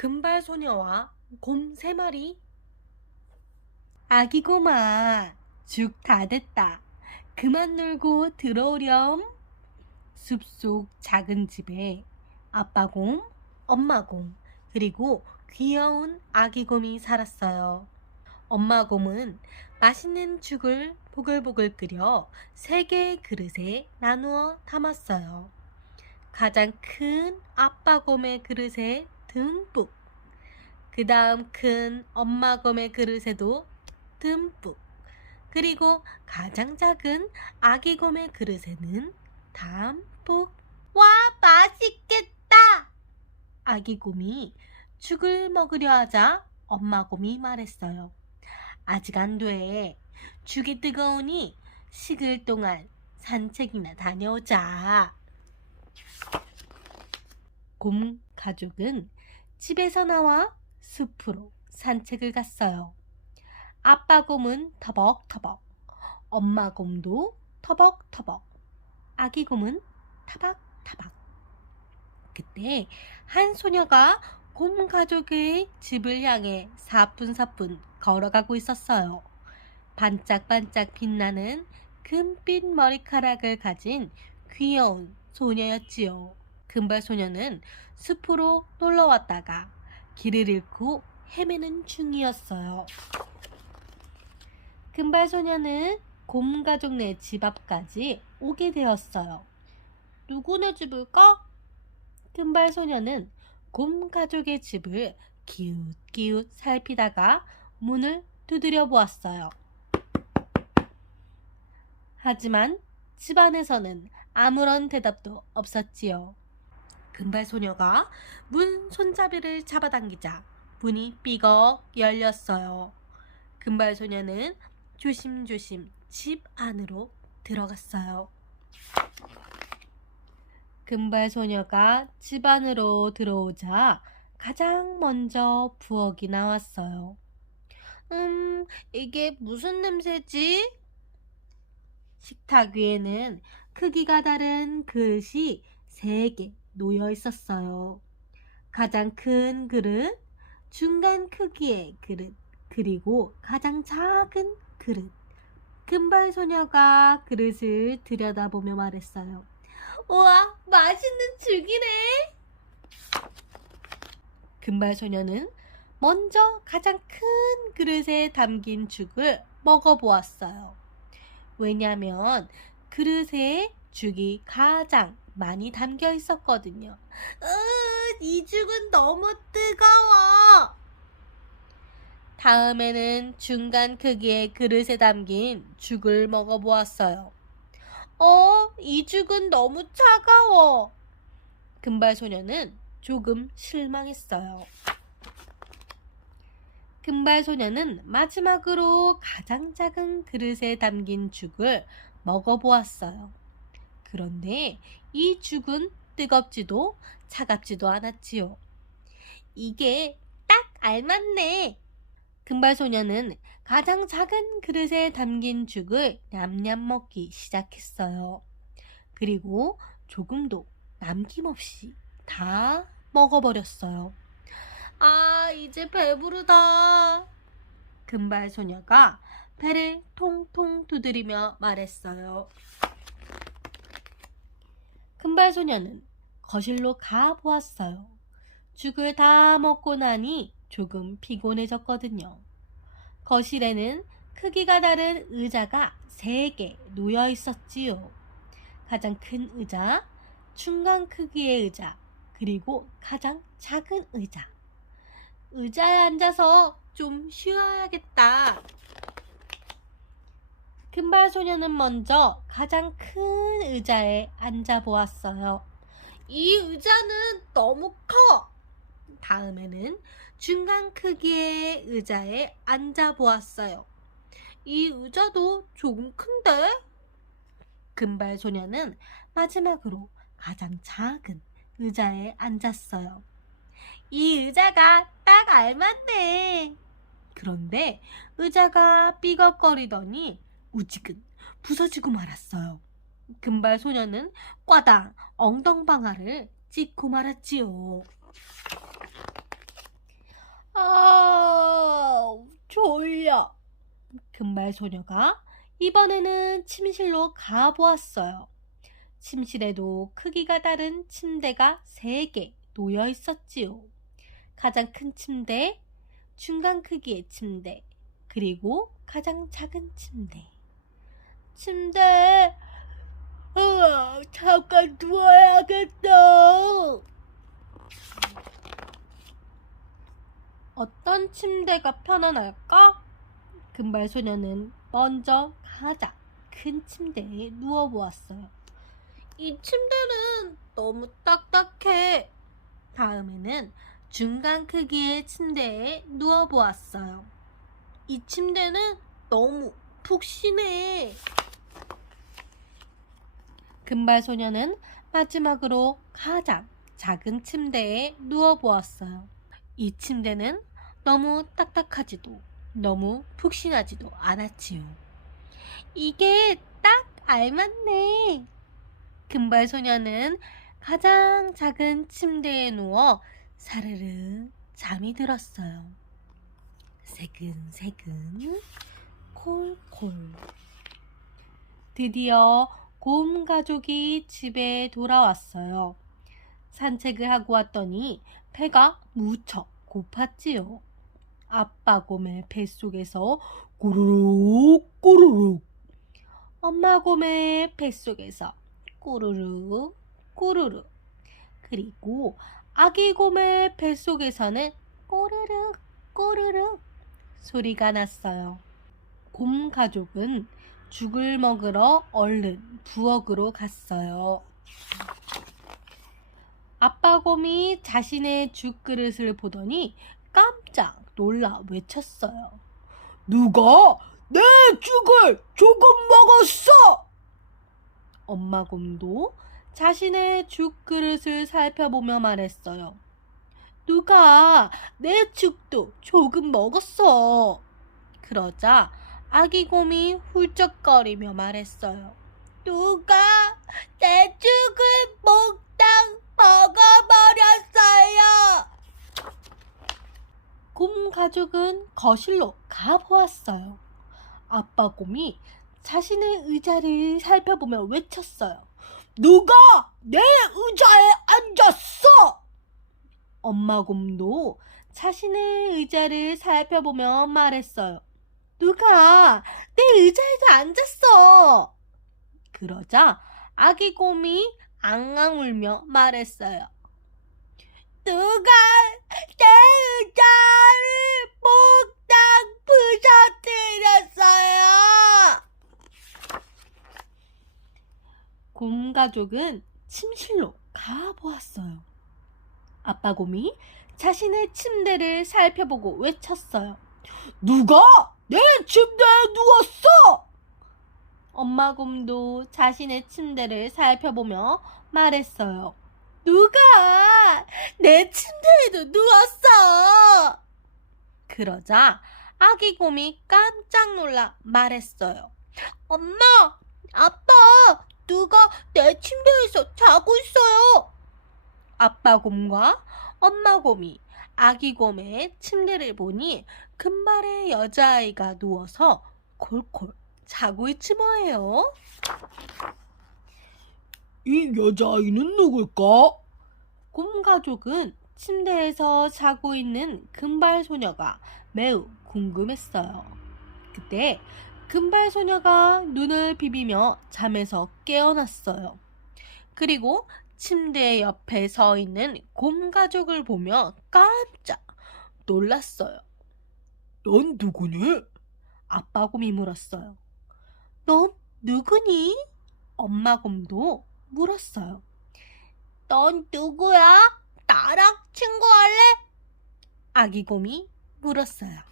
금발소녀와 곰 3마리. 아기 곰아, 죽 다 됐다. 그만 놀고 들어오렴. 숲속 작은 집에 아빠 곰, 엄마 곰, 그리고 귀여운 아기 곰이 살았어요. 엄마 곰은 맛있는 죽을 보글보글 끓여 3개의 그릇에 나누어 담았어요. 가장 큰 아빠 곰의 그릇에 듬뿍, 그 다음 큰 엄마 곰의 그릇에도 듬뿍, 그리고 가장 작은 아기 곰의 그릇에는 담뿍. 와, 맛있겠다! 아기 곰이 죽을 먹으려 하자 엄마 곰이 말했어요. 아직 안 돼. 죽이 뜨거우니 식을 동안 산책이나 다녀오자. 곰 가족은 집에서 나와 숲으로 산책을 갔어요. 아빠 곰은 터벅터벅, 엄마 곰도 터벅터벅, 아기 곰은 타박타박. 그때 한 소녀가 곰 가족의 집을 향해 사뿐사뿐 걸어가고 있었어요. 반짝반짝 빛나는 금빛 머리카락을 가진 귀여운 소녀였지요. 금발 소녀는 숲으로 놀러 왔다가 길을 잃고 헤매는 중이었어요. 금발 소녀는 곰 가족네 집 앞까지 오게 되었어요. 누구네 집일까? 금발 소녀는 곰 가족의 집을 기웃기웃 살피다가 문을 두드려 보았어요. 하지만 집 안에서는 아무런 대답도 없었지요. 금발 소녀가 문 손잡이를 잡아당기자 문이 삐걱 열렸어요. 금발 소녀는 조심조심 집 안으로 들어갔어요. 금발 소녀가 집 안으로 들어오자 가장 먼저 부엌이 나왔어요. 이게 무슨 냄새지? 식탁 위에는 크기가 다른 그릇이 3개 놓여 있었어요. 가장 큰 그릇, 중간 크기의 그릇, 그리고 가장 작은 그릇. 금발 소녀가 그릇을 들여다보며 말했어요. 우와, 맛있는 죽이네. 금발 소녀는 먼저 가장 큰 그릇에 담긴 죽을 먹어보았어요. 왜냐면 그릇에 죽이 가장 많이 담겨 있었거든요. 이 죽은 너무 뜨거워. 다음에는 중간 크기의 그릇에 담긴 죽을 먹어보았어요. 이 죽은 너무 차가워. 금발 소녀는 조금 실망했어요. 금발 소녀는 마지막으로 가장 작은 그릇에 담긴 죽을 먹어보았어요. 그런데 이 죽은 뜨겁지도 차갑지도 않았지요. 이게 딱 알맞네. 금발 소녀는 가장 작은 그릇에 담긴 죽을 냠냠 먹기 시작했어요. 그리고 조금도 남김없이 다 먹어버렸어요. 이제 배부르다. 금발 소녀가 배를 통통 두드리며 말했어요. 금발 소녀는 거실로 가 보았어요. 죽을 다 먹고 나니 조금 피곤해졌거든요. 거실에는 크기가 다른 의자가 3개 놓여 있었지요. 가장 큰 의자, 중간 크기의 의자, 그리고 가장 작은 의자. 의자에 앉아서 좀 쉬어야겠다. 금발 소녀는 먼저 가장 큰 의자에 앉아 보았어요. 이 의자는 너무 커. 다음에는 중간 크기의 의자에 앉아 보았어요. 이 의자도 조금 큰데? 금발 소녀는 마지막으로 가장 작은 의자에 앉았어요. 이 의자가 딱 알맞네. 그런데 의자가 삐걱거리더니 우지근 부서지고 말았어요. 금발 소녀는 꽈당 엉덩방아를 찍고 말았지요. 금발소녀가 이번에는 침실로 가보았어요. 침실에도 크기가 다른 침대가 3개 놓여 있었지요. 가장 큰 침대, 중간 크기의 침대, 그리고 가장 작은 침대. 침대, 잠깐 누워야겠다. 어떤 침대가 편안할까? 금발소녀는 먼저 가장 큰 침대에 누워보았어요. 이 침대는 너무 딱딱해. 다음에는 중간 크기의 침대에 누워보았어요. 이 침대는 너무 푹신해. 금발소녀는 마지막으로 가장 작은 침대에 누워보았어요. 이 침대는 너무 딱딱하지도 너무 푹신하지도 않았지요. 이게 딱 알맞네. 금발소녀는 가장 작은 침대에 누워 사르르 잠이 들었어요. 새근새근 콜콜. 드디어 곰 가족이 집에 돌아왔어요. 산책을 하고 왔더니 배가 무척 고팠지요. 아빠 곰의 뱃속에서 꾸르륵 꾸르륵, 엄마 곰의 뱃속에서 꾸르륵 꾸르륵, 그리고 아기 곰의 뱃속에서는 꼬르륵 꼬르륵 소리가 났어요. 곰 가족은 죽을 먹으러 얼른 부엌으로 갔어요. 아빠 곰이 자신의 죽그릇을 보더니 깜짝 놀라 외쳤어요. 누가 내 죽을 조금 먹었어? 엄마 곰도 자신의 죽그릇을 살펴보며 말했어요. 누가 내 죽도 조금 먹었어. 그러자 아기 곰이 훌쩍거리며 말했어요. 누가 내 죽을 몽땅 먹어버렸어요. 곰 가족은 거실로 가보았어요. 아빠 곰이 자신의 의자를 살펴보며 외쳤어요. 누가 내 의자에 앉았어? 엄마 곰도 자신의 의자를 살펴보며 말했어요. 누가 내 의자에도 앉았어. 그러자 아기 곰이 앙앙 울며 말했어요. 누가 내 의자를 몽땅 부셔뜨렸어요. 곰 가족은 침실로 가보았어요. 아빠 곰이 자신의 침대를 살펴보고 외쳤어요. 누가 내 침대에 누웠어? 엄마 곰도 자신의 침대를 살펴보며 말했어요. 누가 내 침대에도 누웠어? 그러자 아기 곰이 깜짝 놀라 말했어요. 엄마, 아빠, 누가 내 침대에서 자고 있어요. 아빠 곰과 엄마 곰이 아기 곰의 침대를 보니 금발의 여자아이가 누워서 콜콜 자고 있지 뭐예요. 이 여자아이는 누굴까? 곰 가족은 침대에서 자고 있는 금발 소녀가 매우 궁금했어요. 그때 금발 소녀가 눈을 비비며 잠에서 깨어났어요. 그리고 침대 옆에 서 있는 곰 가족을 보며 깜짝 놀랐어요. 넌 누구니? 아빠 곰이 물었어요. 넌 누구니? 엄마 곰도 물었어요. 넌 누구야? 나랑 친구할래? 아기 곰이 물었어요.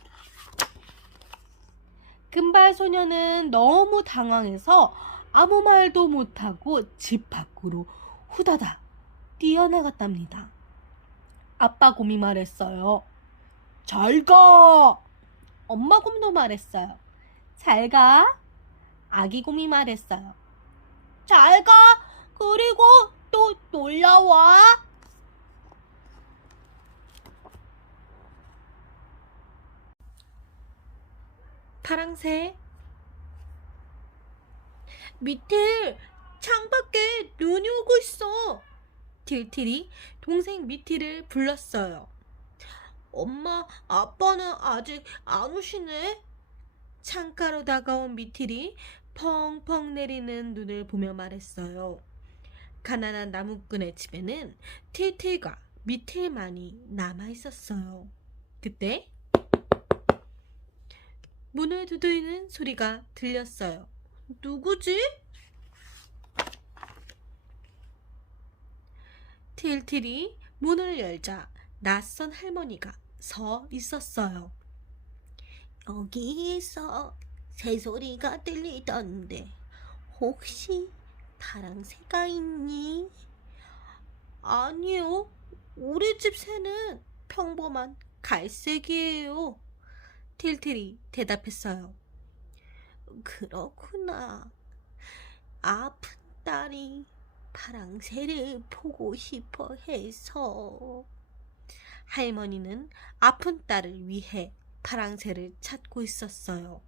금발 소녀는 너무 당황해서 아무 말도 못하고 집 밖으로 후다닥 뛰어나갔답니다. 아빠 곰이 말했어요. 잘 가. 엄마 곰도 말했어요. 잘 가. 아기 곰이 말했어요. 잘 가. 그리고 또 놀러와. 파랑새. 미틸, 창밖에 눈이 오고 있어. 틸틸이 동생 미틸을 불렀어요. 엄마, 아빠는 아직 안 오시네? 창가로 다가온 미틸이 펑펑 내리는 눈을 보며 말했어요. 가난한 나무꾼의 집에는 틸틸과 미틸만이 남아있었어요. 그때 문을 두드리는 소리가 들렸어요. 누구지? 틸틸이 문을 열자 낯선 할머니가 서 있었어요. 여기서 새소리가 들리던데 혹시 파랑새가 있니? 아니요. 우리 집 새는 평범한 갈색이에요. 틸틸이 대답했어요. 그렇구나. 아픈 딸이 파랑새를 보고 싶어 해서. 할머니는 아픈 딸을 위해 파랑새를 찾고 있었어요.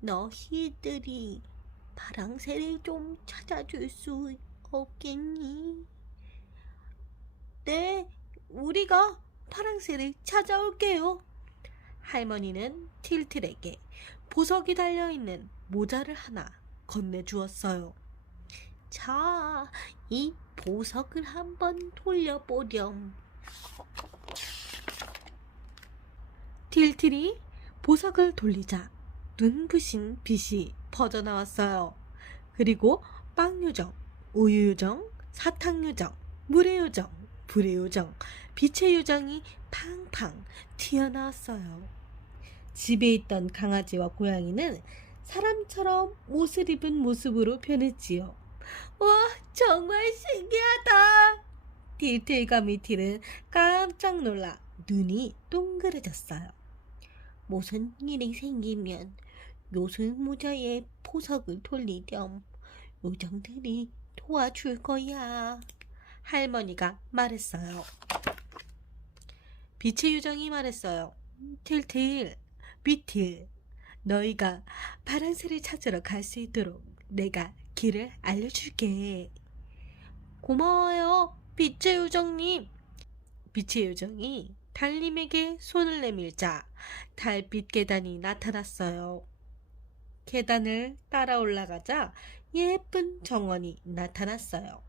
너희들이 파랑새를 좀 찾아줄 수 없겠니? 네, 우리가 파랑새를 찾아올게요. 할머니는 틸틸에게 보석이 달려있는 모자를 하나 건네주었어요. 자, 이 보석을 한번 돌려보렴. 틸틸이 보석을 돌리자 눈부신 빛이 퍼져나왔어요. 그리고 빵요정, 우유요정, 사탕요정, 물의 요정, 불의 요정, 빛의 요정이 팡팡 튀어나왔어요. 집에 있던 강아지와 고양이는 사람처럼 옷을 입은 모습으로 변했지요. 와, 정말 신기하다. 틸틸과 미틸은 깜짝 놀라 눈이 동그래졌어요. 무슨 일이 생기면 요술모자에 보석을 돌리렴. 요정들이 도와줄 거야. 할머니가 말했어요. 빛의 요정이 말했어요. 틸틸, 미틸, 너희가 파랑새를 찾으러 갈 수 있도록 내가 길을 알려줄게. 고마워요, 빛의 요정님. 빛의 요정이 달님에게 손을 내밀자 달빛 계단이 나타났어요. 계단을 따라 올라가자 예쁜 정원이 나타났어요.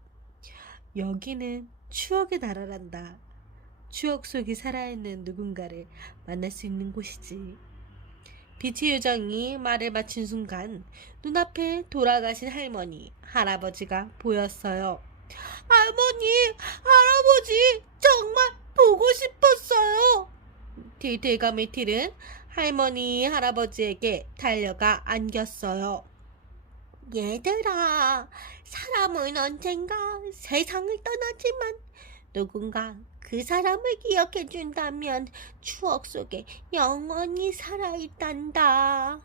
여기는 추억의 나라란다. 추억 속에 살아있는 누군가를 만날 수 있는 곳이지. 빛의 요정이 말을 마친 순간 눈앞에 돌아가신 할머니, 할아버지가 보였어요. 할머니, 할아버지, 정말 보고 싶었어요. 틸틸과 미틸은 할머니, 할아버지에게 달려가 안겼어요. 얘들아, 사람은 언젠가 세상을 떠나지만 누군가 그 사람을 기억해준다면 추억 속에 영원히 살아있단다.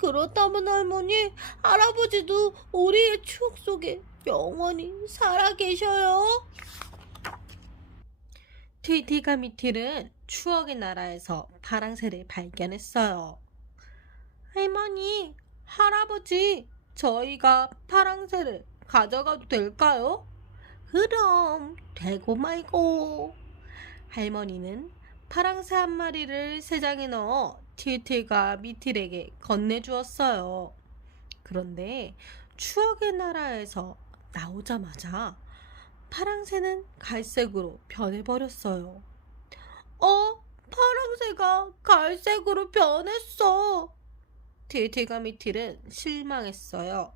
그렇다면 할머니, 할아버지도 우리의 추억 속에 영원히 살아계셔요. 틸틸과 미틸은 추억의 나라에서 파랑새를 발견했어요. 할머니, 할아버지, 저희가 파랑새를 가져가도 될까요? 그럼 되고 말고. 할머니는 파랑새 한 마리를 새장에 넣어 틸틸과 미틸에게 건네주었어요. 그런데 추억의 나라에서 나오자마자 파랑새는 갈색으로 변해버렸어요. 파랑새가 갈색으로 변했어. 틸틸과 미틸은 실망했어요.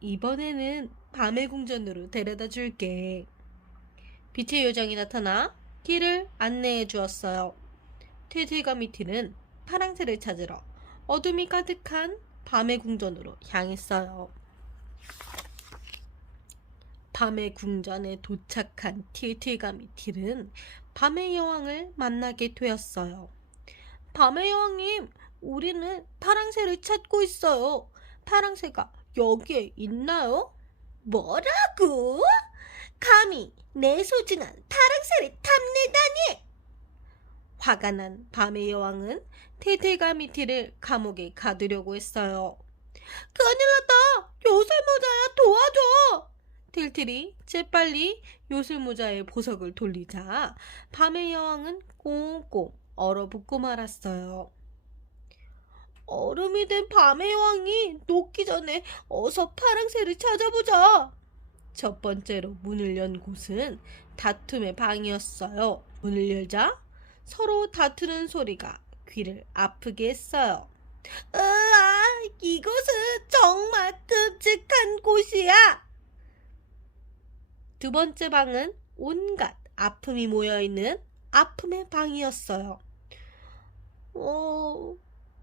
이번에는 밤의 궁전으로 데려다 줄게. 빛의 요정이 나타나 길을 안내해 주었어요. 틸틸과 미틸은 파랑새를 찾으러 어둠이 가득한 밤의 궁전으로 향했어요. 밤의 궁전에 도착한 틸틸과 미틸은 밤의 여왕을 만나게 되었어요. 밤의 여왕님, 우리는 파랑새를 찾고 있어요. 파랑새가 여기에 있나요? 뭐라고? 감히 내 소중한 파랑새를 탐내다니! 화가 난 밤의 여왕은 티티가 미티를 감옥에 가두려고 했어요. 큰일 났다! 요술모자야, 도와줘! 틸틸이 재빨리 요술모자의 보석을 돌리자 밤의 여왕은 꽁꽁 얼어붙고 말았어요. 얼음이 된 밤의 여왕이 녹기 전에 어서 파랑새를 찾아보자. 첫 번째로 문을 연 곳은 다툼의 방이었어요. 문을 열자 서로 다투는 소리가 귀를 아프게 했어요. 으아, 이곳은 정말 끔찍한 곳이야. 두 번째 방은 온갖 아픔이 모여있는 아픔의 방이었어요.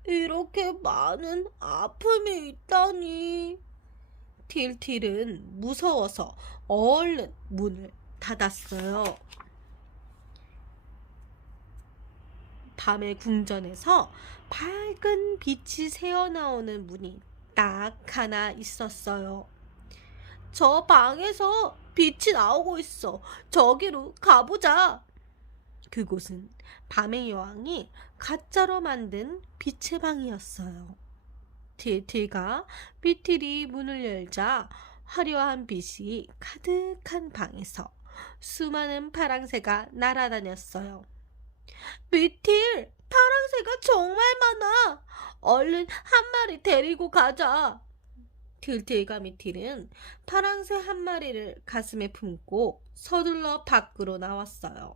이렇게 많은 아픔이 있다니. 틸틸은 무서워서 얼른 문을 닫았어요. 밤의 궁전에서 밝은 빛이 새어나오는 문이 딱 하나 있었어요. 저 방에서 빛이 나오고 있어. 저기로 가보자. 그곳은 밤의 여왕이 가짜로 만든 빛의 방이었어요. 틸틸과 미틸이 문을 열자 화려한 빛이 가득한 방에서 수많은 파랑새가 날아다녔어요. 미틸, 파랑새가 정말 많아. 얼른 한 마리 데리고 가자. 틸틸과 미틸은 파랑새 한 마리를 가슴에 품고 서둘러 밖으로 나왔어요.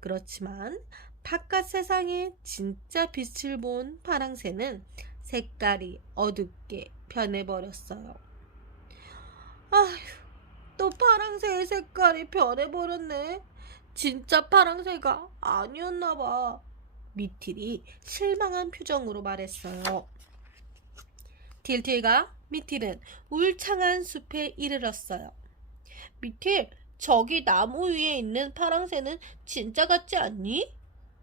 그렇지만 바깥 세상에 진짜 빛을 본 파랑새는 색깔이 어둡게 변해버렸어요. 아휴, 또 파랑새의 색깔이 변해버렸네. 진짜 파랑새가 아니었나 봐. 미틸이 실망한 표정으로 말했어요. 틸틸과 미틸은 울창한 숲에 이르렀어요. 미틸, 저기 나무 위에 있는 파랑새는 진짜 같지 않니?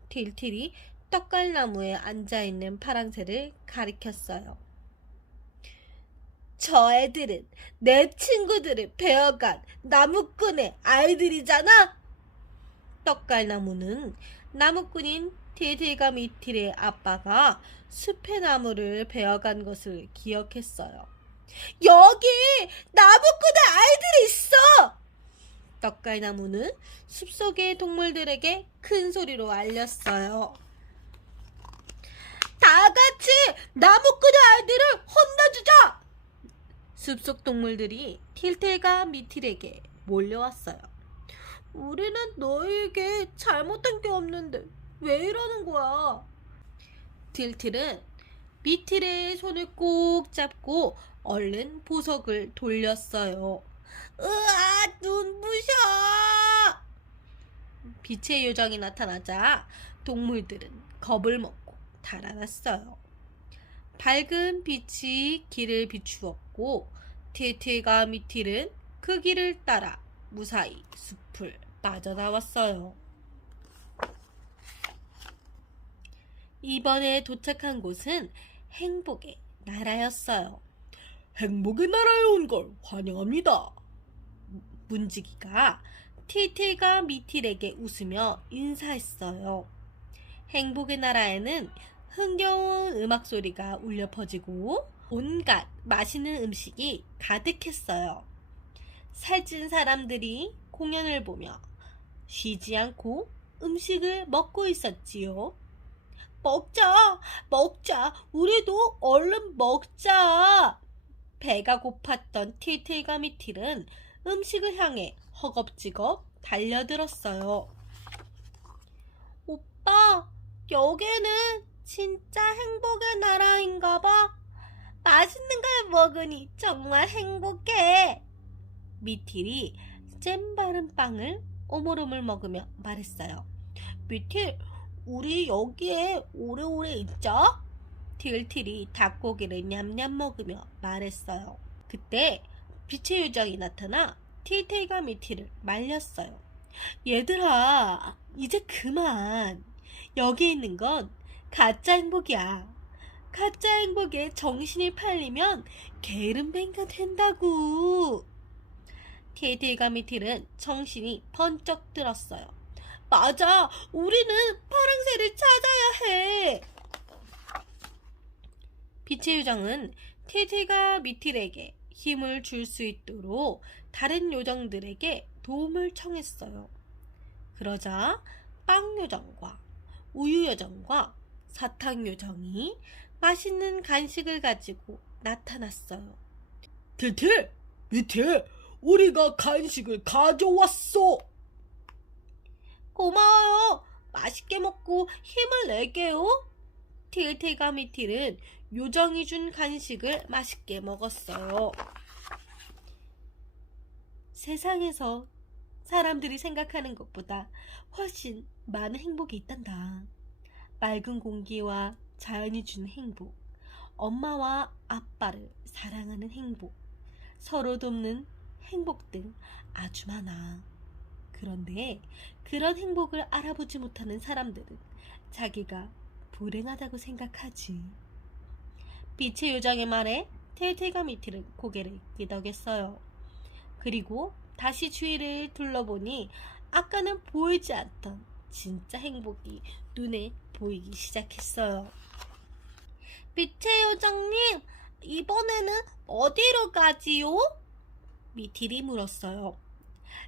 틸틸이 떡갈나무에 앉아있는 파랑새를 가리켰어요. 저 애들은 내 친구들을 베어간 나무꾼의 아이들이잖아. 떡갈나무는 나무꾼인 틸틸과 미틸의 아빠가 숲의 나무를 베어간 것을 기억했어요. 여기 나무꾼의 아이들이 있어! 떡갈나무는 숲속의 동물들에게 큰 소리로 알렸어요. 다 같이 나무꾼의 아이들을 혼내주자! 숲속 동물들이 틸틸과 미틸에게 몰려왔어요. 우리는 너희에게 잘못한 게 없는데 왜 이러는 거야? 틸틸은 미틸의 손을 꼭 잡고 얼른 보석을 돌렸어요. 으아, 눈부셔! 빛의 요정이 나타나자 동물들은 겁을 먹고 달아났어요. 밝은 빛이 길을 비추었고 틸틸과 미틸은 그 길을 따라 무사히 숲을 빠져나왔어요. 이번에 도착한 곳은 행복의 나라였어요. 행복의 나라에 온 걸 환영합니다. 문지기가 틸틸과 미틸에게 웃으며 인사했어요. 행복의 나라에는 흥겨운 음악 소리가 울려 퍼지고 온갖 맛있는 음식이 가득했어요. 살찐 사람들이 공연을 보며 쉬지 않고 음식을 먹고 있었지요. 먹자, 우리도 얼른 먹자. 배가 고팠던 틸틸과 미틸은 음식을 향해 허겁지겁 달려들었어요. 오빠, 여기는 진짜 행복의 나라인가 봐. 맛있는 걸 먹으니 정말 행복해. 미틸이 잼 바른 빵을 오물오물 먹으며 말했어요. 미틸, 우리 여기에 오래오래 있자. 틸틸이 닭고기를 냠냠 먹으며 말했어요. 그때 빛의 요정이 나타나 틸틸과 미틸을 말렸어요. 얘들아, 이제 그만. 여기 있는 건 가짜 행복이야. 가짜 행복에 정신이 팔리면 게으름뱅이가 된다고. 틸틸과 미틸은 정신이 번쩍 들었어요. 맞아. 우리는 파랑새를 찾아야 해. 빛의 요정은 틸틸과 미틸에게 힘을 줄 수 있도록 다른 요정들에게 도움을 청했어요. 그러자 빵 요정과 우유 요정과 사탕 요정이 맛있는 간식을 가지고 나타났어요. 틸틸, 미틸, 우리가 간식을 가져왔어. 고마워요. 맛있게 먹고 힘을 낼게요. 틸틸과 미틸은 요정이 준 간식을 맛있게 먹었어요. 세상에서 사람들이 생각하는 것보다 훨씬 많은 행복이 있단다. 맑은 공기와 자연이 준 행복, 엄마와 아빠를 사랑하는 행복, 서로 돕는 행복 등 아주 많아. 그런데 그런 행복을 알아보지 못하는 사람들은 자기가 불행하다고 생각하지. 빛의 요정의 말에 틸틸과 미틸은 고개를 끄덕였어요. 그리고 다시 주위를 둘러보니 아까는 보이지 않던 진짜 행복이 눈에 보이기 시작했어요. 빛의 요정님, 이번에는 어디로 가지요? 미틸이 물었어요.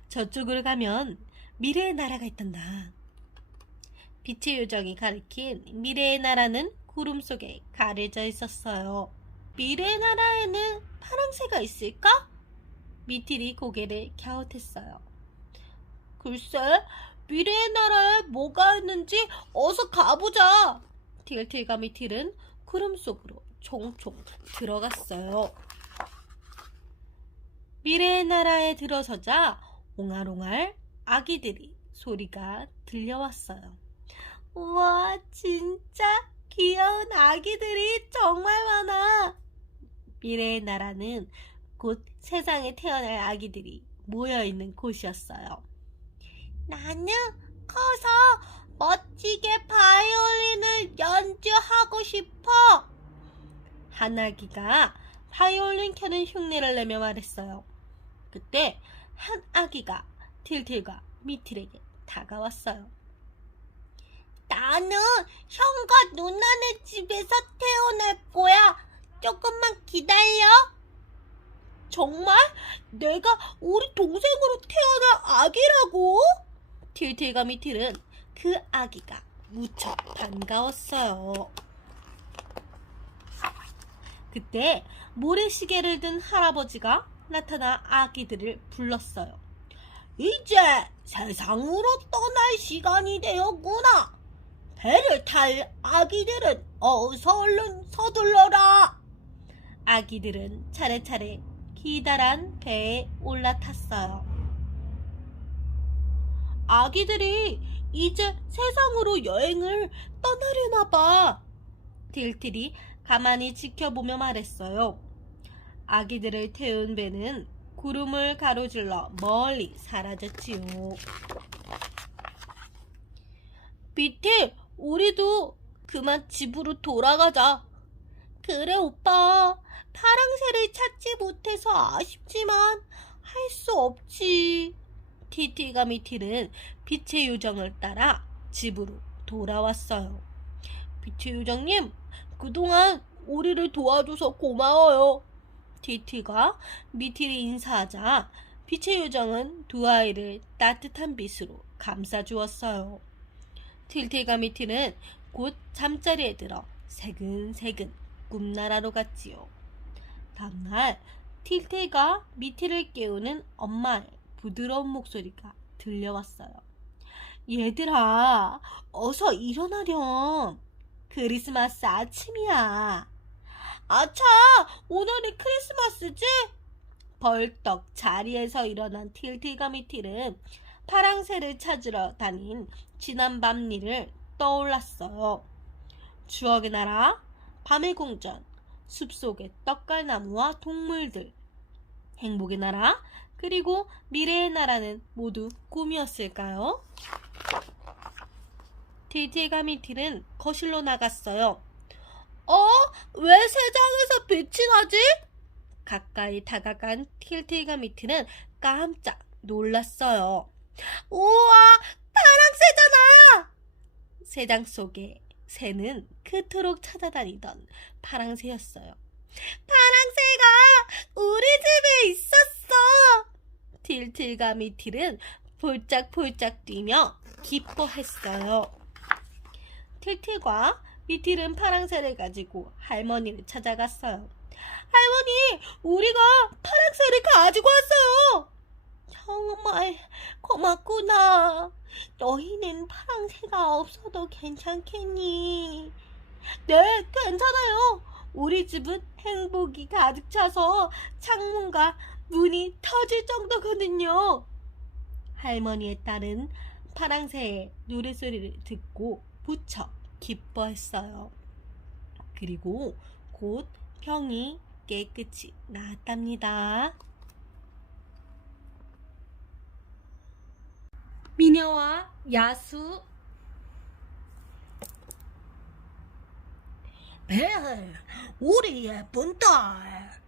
저쪽으로 가면 미래의 나라가 있단다. 빛의 요정이 가리킨 미래의 나라는 구름 속에 가려져 있었어요. 미래의 나라에는 파랑새가 있을까? 미틸이 고개를 갸웃했어요. 글쎄, 미래의 나라에 뭐가 있는지 어서 가보자. 틸틸과 미틸은 구름 속으로 총총 들어갔어요. 미래의 나라에 들어서자 옹알옹알 아기들이 소리가 들려왔어요. 우와, 진짜 귀여운 아기들이 정말 많아. 미래의 나라는 곧 세상에 태어날 아기들이 모여있는 곳이었어요. 나는 커서 멋지게 바이올린을 연주하고 싶어. 한 아기가 바이올린 켜는 흉내를 내며 말했어요. 그때 한 아기가 틸틸과 미틸에게 다가왔어요. 나는 형과 누나네 집에서 태어날 거야. 조금만 기다려. 정말? 내가 우리 동생으로 태어날 아기라고? 틸틸과 미틸은 그 아기가 무척 반가웠어요. 그때 모래시계를 든 할아버지가 나타나 아기들을 불렀어요. 이제 세상으로 떠날 시간이 되었구나. 배를 탈 아기들은 어서 얼른 서둘러라. 아기들은 차례차례 기다란 배에 올라탔어요. 아기들이 이제 세상으로 여행을 떠나려나 봐. 틸틸이 가만히 지켜보며 말했어요. 아기들을 태운 배는 구름을 가로질러 멀리 사라졌지요. 미틸, 우리도 그만 집으로 돌아가자. 그래, 오빠. 파랑새를 찾지 못해서 아쉽지만 할 수 없지. 틸틸과 미틸은 빛의 요정을 따라 집으로 돌아왔어요. 빛의 요정님, 그동안 우리를 도와줘서 고마워요. 틸틸과 미틸이 인사하자 빛의 요정은 두 아이를 따뜻한 빛으로 감싸주었어요. 틸틸과 미틸은 곧 잠자리에 들어 새근새근 꿈나라로 갔지요. 다음날 틸틸과 미틸을 깨우는 엄마의 부드러운 목소리가 들려왔어요. 얘들아, 어서 일어나렴. 크리스마스 아침이야. 아차, 오늘이 크리스마스지? 벌떡 자리에서 일어난 틸틸과 미틸은 파랑새를 찾으러 다닌 지난밤 일을 떠올랐어요. 추억의 나라, 밤의 궁전, 숲속의 떡갈나무와 동물들, 행복의 나라, 그리고 미래의 나라는 모두 꿈이었을까요? 틸틸과 미틸은 거실로 나갔어요. 왜 세상에서 빛이 나지? 가까이 다가간 틸틸과 미틸은 깜짝 놀랐어요. 우와, 파랑새잖아! 새장 속에 새는 그토록 찾아다니던 파랑새였어요. 파랑새가 우리 집에 있었어! 틸틸과 미틸은 폴짝폴짝 뛰며 기뻐했어요. 틸틸과 미틸은 파랑새를 가지고 할머니를 찾아갔어요. 할머니, 우리가 파랑새를 가지고 왔어요. 정말 고맙구나. 너희는 파랑새가 없어도 괜찮겠니? 네, 괜찮아요. 우리 집은 행복이 가득 차서 창문과 문이 터질 정도거든요. 할머니의 딸은 파랑새의 노랫소리를 듣고 무척 기뻐했어요. 그리고 곧 병이 깨끗이 나았답니다. 미녀와 야수. 벨, 우리 예쁜 딸.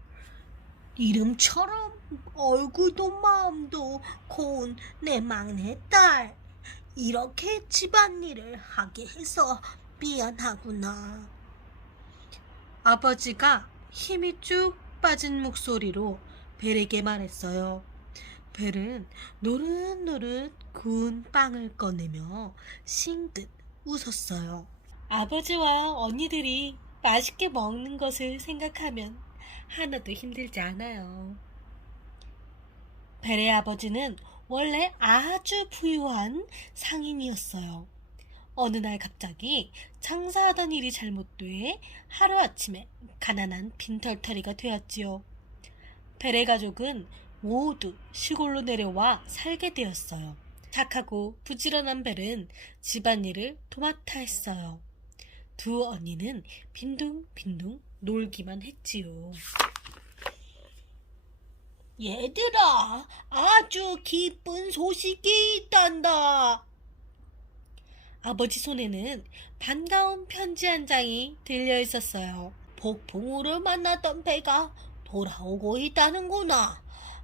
이름처럼 얼굴도 마음도 고운 내 막내딸. 이렇게 집안일을 하게 해서 미안하구나. 아버지가 힘이 쭉 빠진 목소리로 벨에게 말했어요. 벨은 노릇노릇 구운 빵을 꺼내며 싱긋 웃었어요. 아버지와 언니들이 맛있게 먹는 것을 생각하면 하나도 힘들지 않아요. 벨의 아버지는 원래 아주 부유한 상인이었어요. 어느 날 갑자기 장사하던 일이 잘못돼 하루아침에 가난한 빈털터리가 되었지요. 벨의 가족은 모두 시골로 내려와 살게 되었어요. 착하고 부지런한 벨은 집안일을 도맡아 했어요. 두 언니는 빈둥빈둥 놀기만 했지요. 얘들아, 아주 기쁜 소식이 있단다. 아버지 손에는 반가운 편지 한 장이 들려 있었어요. 폭풍우를 만났던 배가 돌아오고 있다는구나.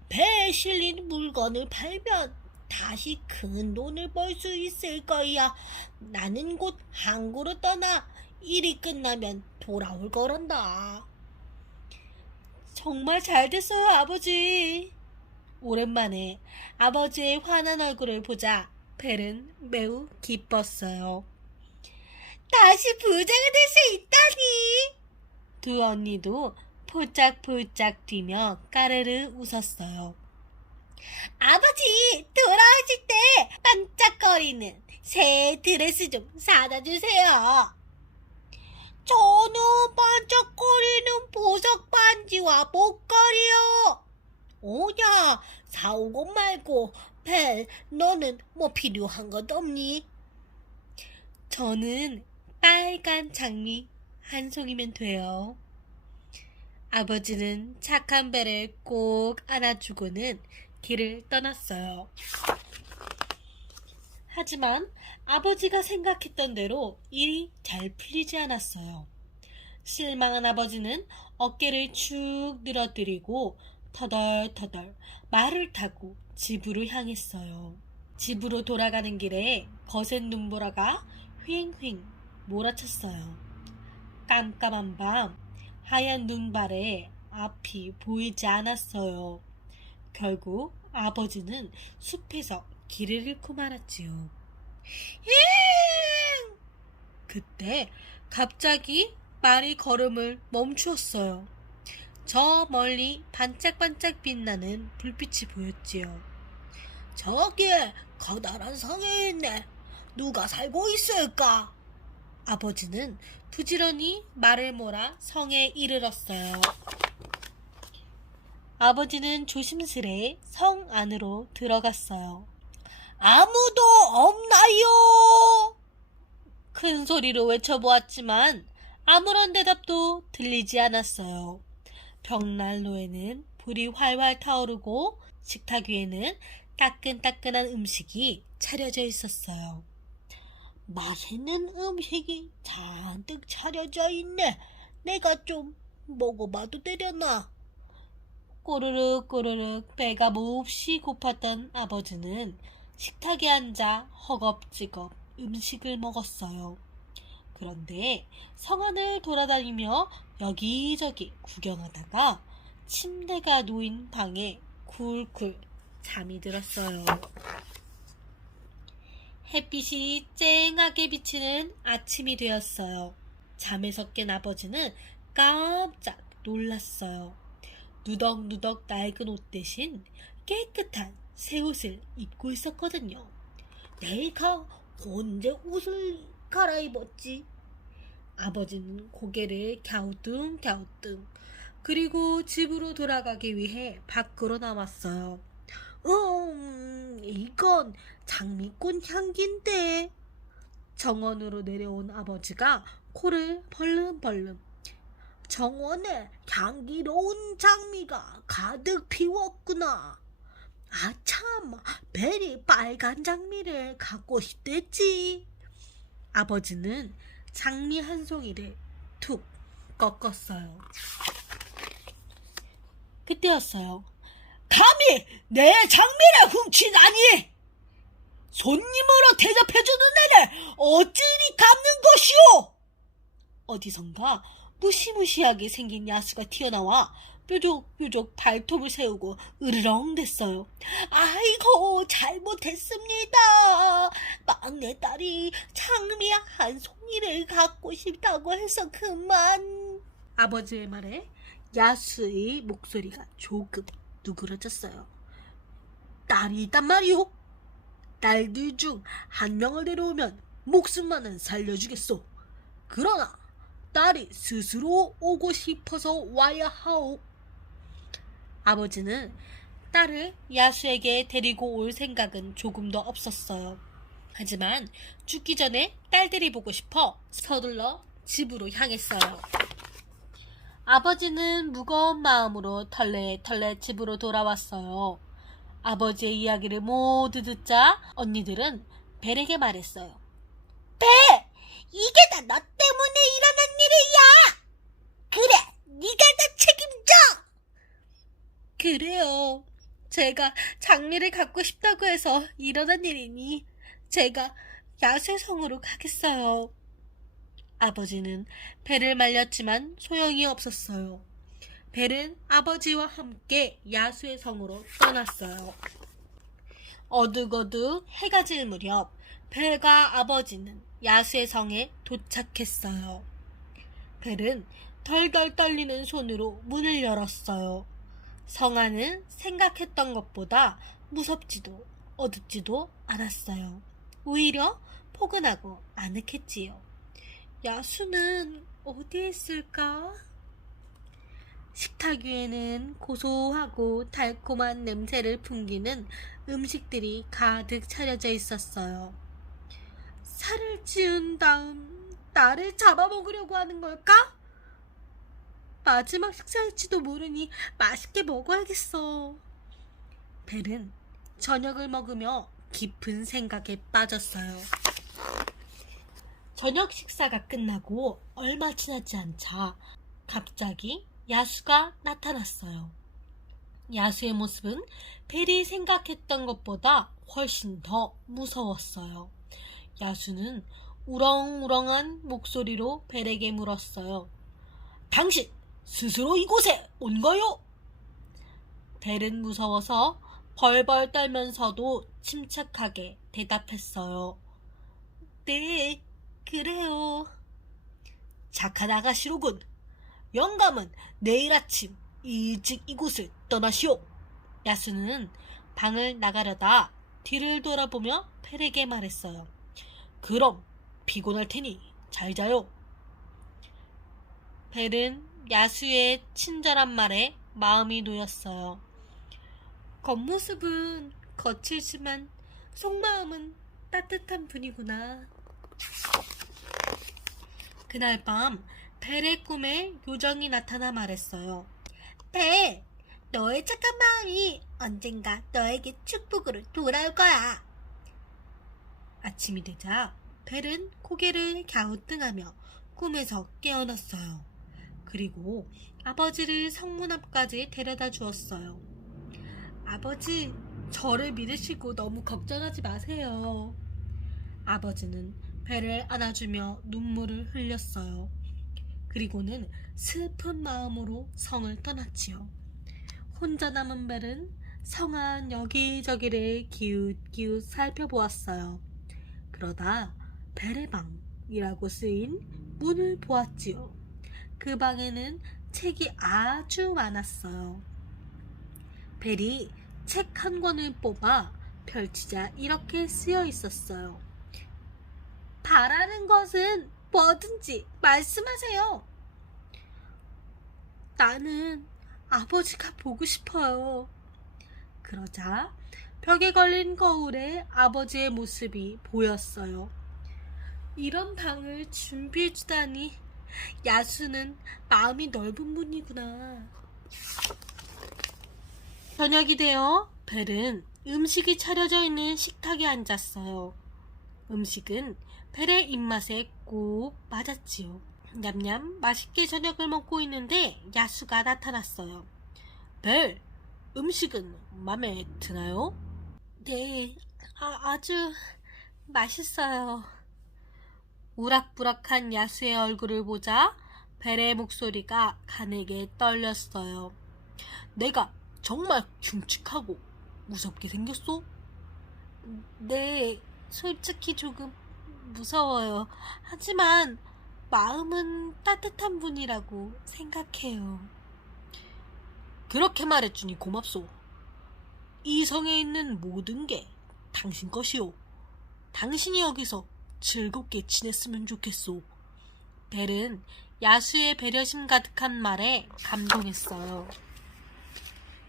배에 실린 물건을 팔면 다시 큰 돈을 벌 수 있을 거야. 나는 곧 항구로 떠나 일이 끝나면 돌아올 거란다. 정말 잘 됐어요, 아버지. 오랜만에 아버지의 환한 얼굴을 보자 벨은 매우 기뻤어요. 다시 부자가 될 수 있다니. 두 언니도 폴짝폴짝 뛰며 까르르 웃었어요. 아버지, 돌아오실 때 반짝거리는 새 드레스 좀 사다 주세요. 저는 반짝거리는 보석 반지와 목걸이요. 오냐, 사오고 말고. 벨, 너는 뭐 필요한 것 없니? 저는 빨간 장미 한 송이면 돼요. 아버지는 착한 벨을 꼭 안아주고는 길을 떠났어요. 하지만 아버지가 생각했던 대로 일이 잘 풀리지 않았어요. 실망한 아버지는 어깨를 축 늘어뜨리고 터덜터덜 말을 타고 집으로 향했어요. 집으로 돌아가는 길에 거센 눈보라가 휑휑 몰아쳤어요. 깜깜한 밤 하얀 눈발에 앞이 보이지 않았어요. 결국 아버지는 숲에서 길을 잃고 말았지요. 그때 갑자기 말이 걸음을 멈추었어요. 저 멀리 반짝반짝 빛나는 불빛이 보였지요. 저기에 커다란 성이 있네. 누가 살고 있을까? 아버지는 부지런히 말을 몰아 성에 이르렀어요. 아버지는 조심스레 성 안으로 들어갔어요. 아무도 없나요? 큰 소리로 외쳐보았지만 아무런 대답도 들리지 않았어요. 벽난로에는 불이 활활 타오르고 식탁 위에는 따끈따끈한 음식이 차려져 있었어요. 맛있는 음식이 잔뜩 차려져 있네. 내가 좀 먹어봐도 되려나? 꼬르륵 꼬르륵 배가 몹시 고팠던 아버지는 식탁에 앉아 허겁지겁 음식을 먹었어요. 그런데 성안을 돌아다니며 여기저기 구경하다가 침대가 놓인 방에 굴굴 잠이 들었어요. 햇빛이 쨍하게 비치는 아침이 되었어요. 잠에서 깬 아버지는 깜짝 놀랐어요. 누덕누덕 낡은 옷 대신 깨끗한 새 옷을 입고 있었거든요. 내가 언제 옷을 갈아입었지? 아버지는 고개를 갸우뚱갸우뚱 그리고 집으로 돌아가기 위해 밖으로 나왔어요. 이건 장미꽃 향기인데. 정원으로 내려온 아버지가 코를 벌름벌름. 정원에 향기로운 장미가 가득 피웠구나. 아참, 벨이 빨간 장미를 갖고 싶댔지. 아버지는 장미 한 송이를 툭 꺾었어요. 그때였어요. 감히 내 장미를 훔치다니! 손님으로 대접해주는 애를 어찌리 갚는 것이오! 어디선가 무시무시하게 생긴 야수가 튀어나와 뾰족뾰족 발톱을 세우고 으르렁댔어요. 아이고, 잘못했습니다. 막내딸이 장미 한 송이를 갖고 싶다고 해서 그만. 아버지의 말에 야수의 목소리가 조금 누그러졌어요. 딸이 있단 말이오. 딸들 중 한 명을 데려오면 목숨만은 살려주겠소. 그러나 딸이 스스로 오고 싶어서 와야 하오. 아버지는 딸을 야수에게 데리고 올 생각은 조금도 없었어요. 하지만 죽기 전에 딸들이 보고 싶어 서둘러 집으로 향했어요. 아버지는 무거운 마음으로 털레털레 집으로 돌아왔어요. 아버지의 이야기를 모두 듣자 언니들은 벨에게 말했어요. 벨! 이게 다 너 때문에 일어난 일이야! 그래, 네가 다 책임져! 그래요. 제가 장미를 갖고 싶다고 해서 일어난 일이니 제가 야수의 성으로 가겠어요. 아버지는 벨을 말렸지만 소용이 없었어요. 벨은 아버지와 함께 야수의 성으로 떠났어요. 어둑어둑 해가 질 무렵 벨과 아버지는 야수의 성에 도착했어요. 벨은 덜덜 떨리는 손으로 문을 열었어요. 성 안은 생각했던 것보다 무섭지도 어둡지도 않았어요. 오히려 포근하고 아늑했지요. 야수는 어디에 있을까? 식탁 위에는 고소하고 달콤한 냄새를 풍기는 음식들이 가득 차려져 있었어요. 살을 찌운 다음 나를 잡아먹으려고 하는 걸까? 마지막 식사일지도 모르니 맛있게 먹어야겠어. 벨은 저녁을 먹으며 깊은 생각에 빠졌어요. 저녁 식사가 끝나고 얼마 지나지 않자 갑자기 야수가 나타났어요. 야수의 모습은 벨이 생각했던 것보다 훨씬 더 무서웠어요. 야수는 우렁우렁한 목소리로 벨에게 물었어요. 당신 스스로 이곳에 온 거요? 벨은 무서워서 벌벌 떨면서도 침착하게 대답했어요. 네, 그래요. 착한 아가씨로군. 영감은 내일 아침 일찍 이곳을 떠나시오. 야수는 방을 나가려다 뒤를 돌아보며 벨에게 말했어요. 그럼 피곤할 테니 잘 자요. 벨은 야수의 친절한 말에 마음이 놓였어요. 겉모습은 거칠지만 속마음은 따뜻한 분이구나. 그날 밤 벨의 꿈에 요정이 나타나 말했어요. 벨, 너의 착한 마음이 언젠가 너에게 축복으로 돌아올 거야. 아침이 되자 벨은 고개를 갸우뚱하며 꿈에서 깨어났어요. 그리고 아버지를 성문 앞까지 데려다 주었어요. 아버지, 저를 믿으시고 너무 걱정하지 마세요. 아버지는 벨을 안아주며 눈물을 흘렸어요. 그리고는 슬픈 마음으로 성을 떠났지요. 혼자 남은 벨은 성 안 여기저기를 기웃기웃 살펴보았어요. 그러다 벨의 방이라고 쓰인 문을 보았지요. 그 방에는 책이 아주 많았어요. 벨이 책 한 권을 뽑아 펼치자 이렇게 쓰여 있었어요. 바라는 것은 뭐든지 말씀하세요. 나는 아버지가 보고 싶어요. 그러자 벽에 걸린 거울에 아버지의 모습이 보였어요. 이런 방을 준비해 주다니 야수는 마음이 넓은 분이구나. 저녁이 되어 벨은 음식이 차려져 있는 식탁에 앉았어요. 음식은 벨의 입맛에 꼭 맞았지요. 냠냠 맛있게 저녁을 먹고 있는데 야수가 나타났어요. 벨, 음식은 맘에 드나요? 네, 아주 맛있어요. 우락부락한 야수의 얼굴을 보자 벨의 목소리가 가늘게 떨렸어요. 내가 정말 흉측하고 무섭게 생겼어? 네, 솔직히 조금 무서워요. 하지만 마음은 따뜻한 분이라고 생각해요. 그렇게 말해주니 고맙소. 이 성에 있는 모든 게 당신 것이오. 당신이 여기서 즐겁게 지냈으면 좋겠소. 벨은 야수의 배려심 가득한 말에 감동했어요.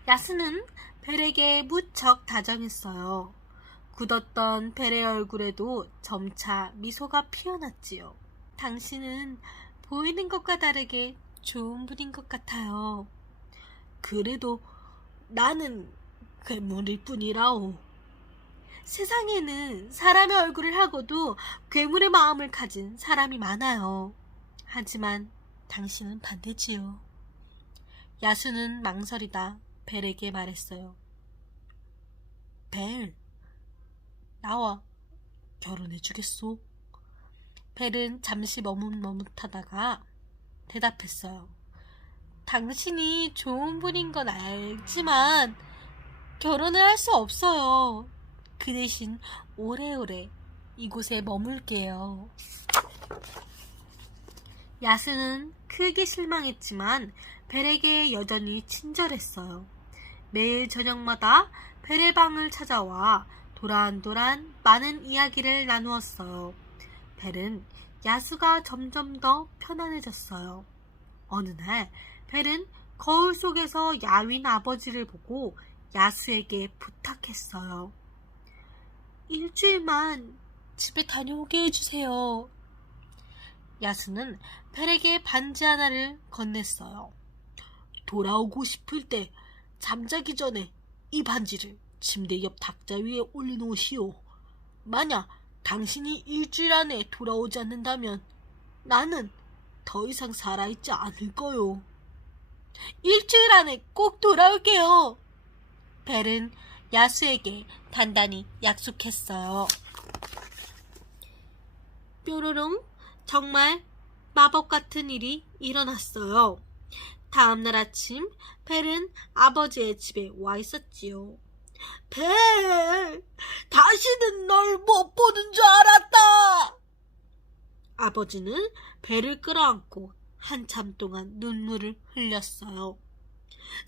야수는 벨에게 무척 다정했어요. 굳었던 벨의 얼굴에도 점차 미소가 피어났지요. 당신은 보이는 것과 다르게 좋은 분인 것 같아요. 그래도 나는 괴물일 뿐이라오. 세상에는 사람의 얼굴을 하고도 괴물의 마음을 가진 사람이 많아요. 하지만 당신은 반대지요. 야수는 망설이다 벨에게 말했어요. 벨, 나와 결혼해주겠소? 벨은 잠시 머뭇머뭇하다가 대답했어요. 당신이 좋은 분인 건 알지만 결혼을 할 수 없어요. 그 대신 오래오래 이곳에 머물게요. 야수는 크게 실망했지만 벨에게 여전히 친절했어요. 매일 저녁마다 벨의 방을 찾아와 도란도란 많은 이야기를 나누었어요. 벨은 야수가 점점 더 편안해졌어요. 어느 날 벨은 거울 속에서 야윈 아버지를 보고 야수에게 부탁했어요. 일주일만 집에 다녀오게 해주세요. 야수는 벨에게 반지 하나를 건넸어요. 돌아오고 싶을 때 잠자기 전에 이 반지를 침대 옆 탁자 위에 올려놓으시오. 만약 당신이 일주일 안에 돌아오지 않는다면 나는 더 이상 살아있지 않을 거요. 일주일 안에 꼭 돌아올게요. 벨은 야수에게 단단히 약속했어요. 뾰로롱, 정말 마법 같은 일이 일어났어요. 다음날 아침 벨은 아버지의 집에 와 있었지요. 벨, 다시는 널 못 보는 줄 알았다. 아버지는 벨을 끌어안고 한참 동안 눈물을 흘렸어요.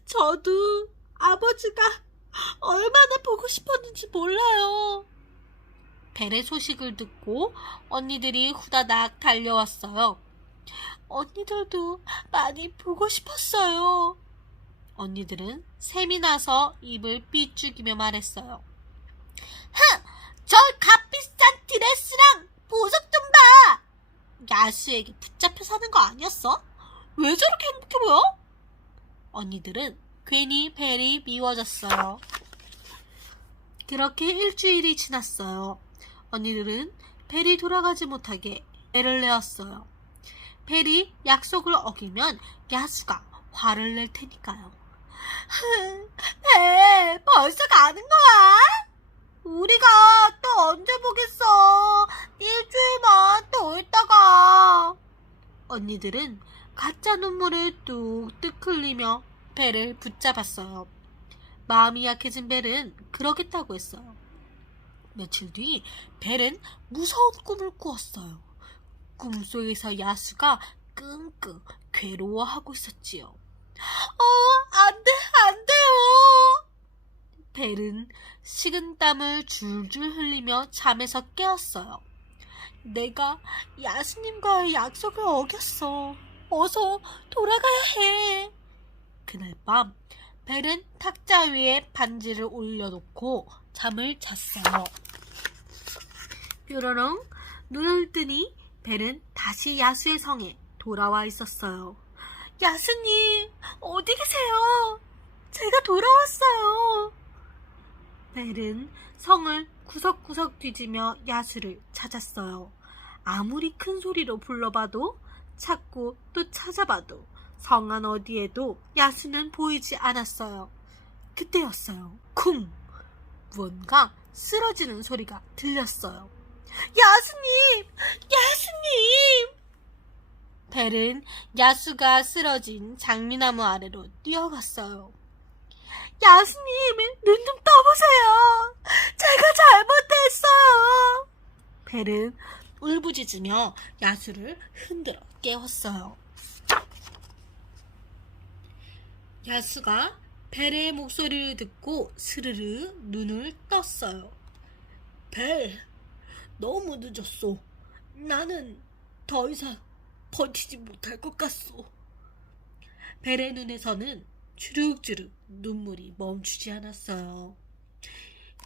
저도 아버지가 얼마나 보고 싶었는지 몰라요. 벨의 소식을 듣고 언니들이 후다닥 달려왔어요. 언니들도 많이 보고 싶었어요. 언니들은 샘이 나서 입을 삐죽이며 말했어요. 흥! 저 값비싼 드레스랑 보석 좀 봐! 야수에게 붙잡혀 사는 거 아니었어? 왜 저렇게 행복해 보여? 언니들은 괜히 벨이 미워졌어요. 그렇게 일주일이 지났어요. 언니들은 벨이 돌아가지 못하게 애를 내었어요. 벨이 약속을 어기면 야수가 화를 낼 테니까요. 배, 벌써 가는 거야? 우리가 또 언제 보겠어? 일주일만 더 있다가. 언니들은 가짜 눈물을 뚝뚝 흘리며 벨을 붙잡았어요. 마음이 약해진 벨은 그러겠다고 했어요. 며칠 뒤 벨은 무서운 꿈을 꾸었어요. 꿈속에서 야수가 끙끙 괴로워하고 있었지요. 안 돼, 안 돼요. 벨은 식은땀을 줄줄 흘리며 잠에서 깨었어요. 내가 야수님과의 약속을 어겼어. 어서 돌아가야 해. 그날 밤 벨은 탁자 위에 반지를 올려놓고 잠을 잤어요. 뾰로롱 눈을 뜨니 벨은 다시 야수의 성에 돌아와 있었어요. 야수님, 어디 계세요? 제가 돌아왔어요. 벨은 성을 구석구석 뒤지며 야수를 찾았어요. 아무리 큰 소리로 불러봐도 찾고 또 찾아봐도 성 안 어디에도 야수는 보이지 않았어요. 그때였어요. 쿵! 무언가 쓰러지는 소리가 들렸어요. 야수님! 야수님! 벨은 야수가 쓰러진 장미나무 아래로 뛰어갔어요. 야수님, 눈 좀 떠보세요. 제가 잘못했어요. 벨은 울부짖으며 야수를 흔들어 깨웠어요. 야수가 벨의 목소리를 듣고 스르르 눈을 떴어요. 벨, 너무 늦었어. 나는 더 이상 버티지 못할 것 같소. 벨의 눈에서는 주룩주룩 눈물이 멈추지 않았어요.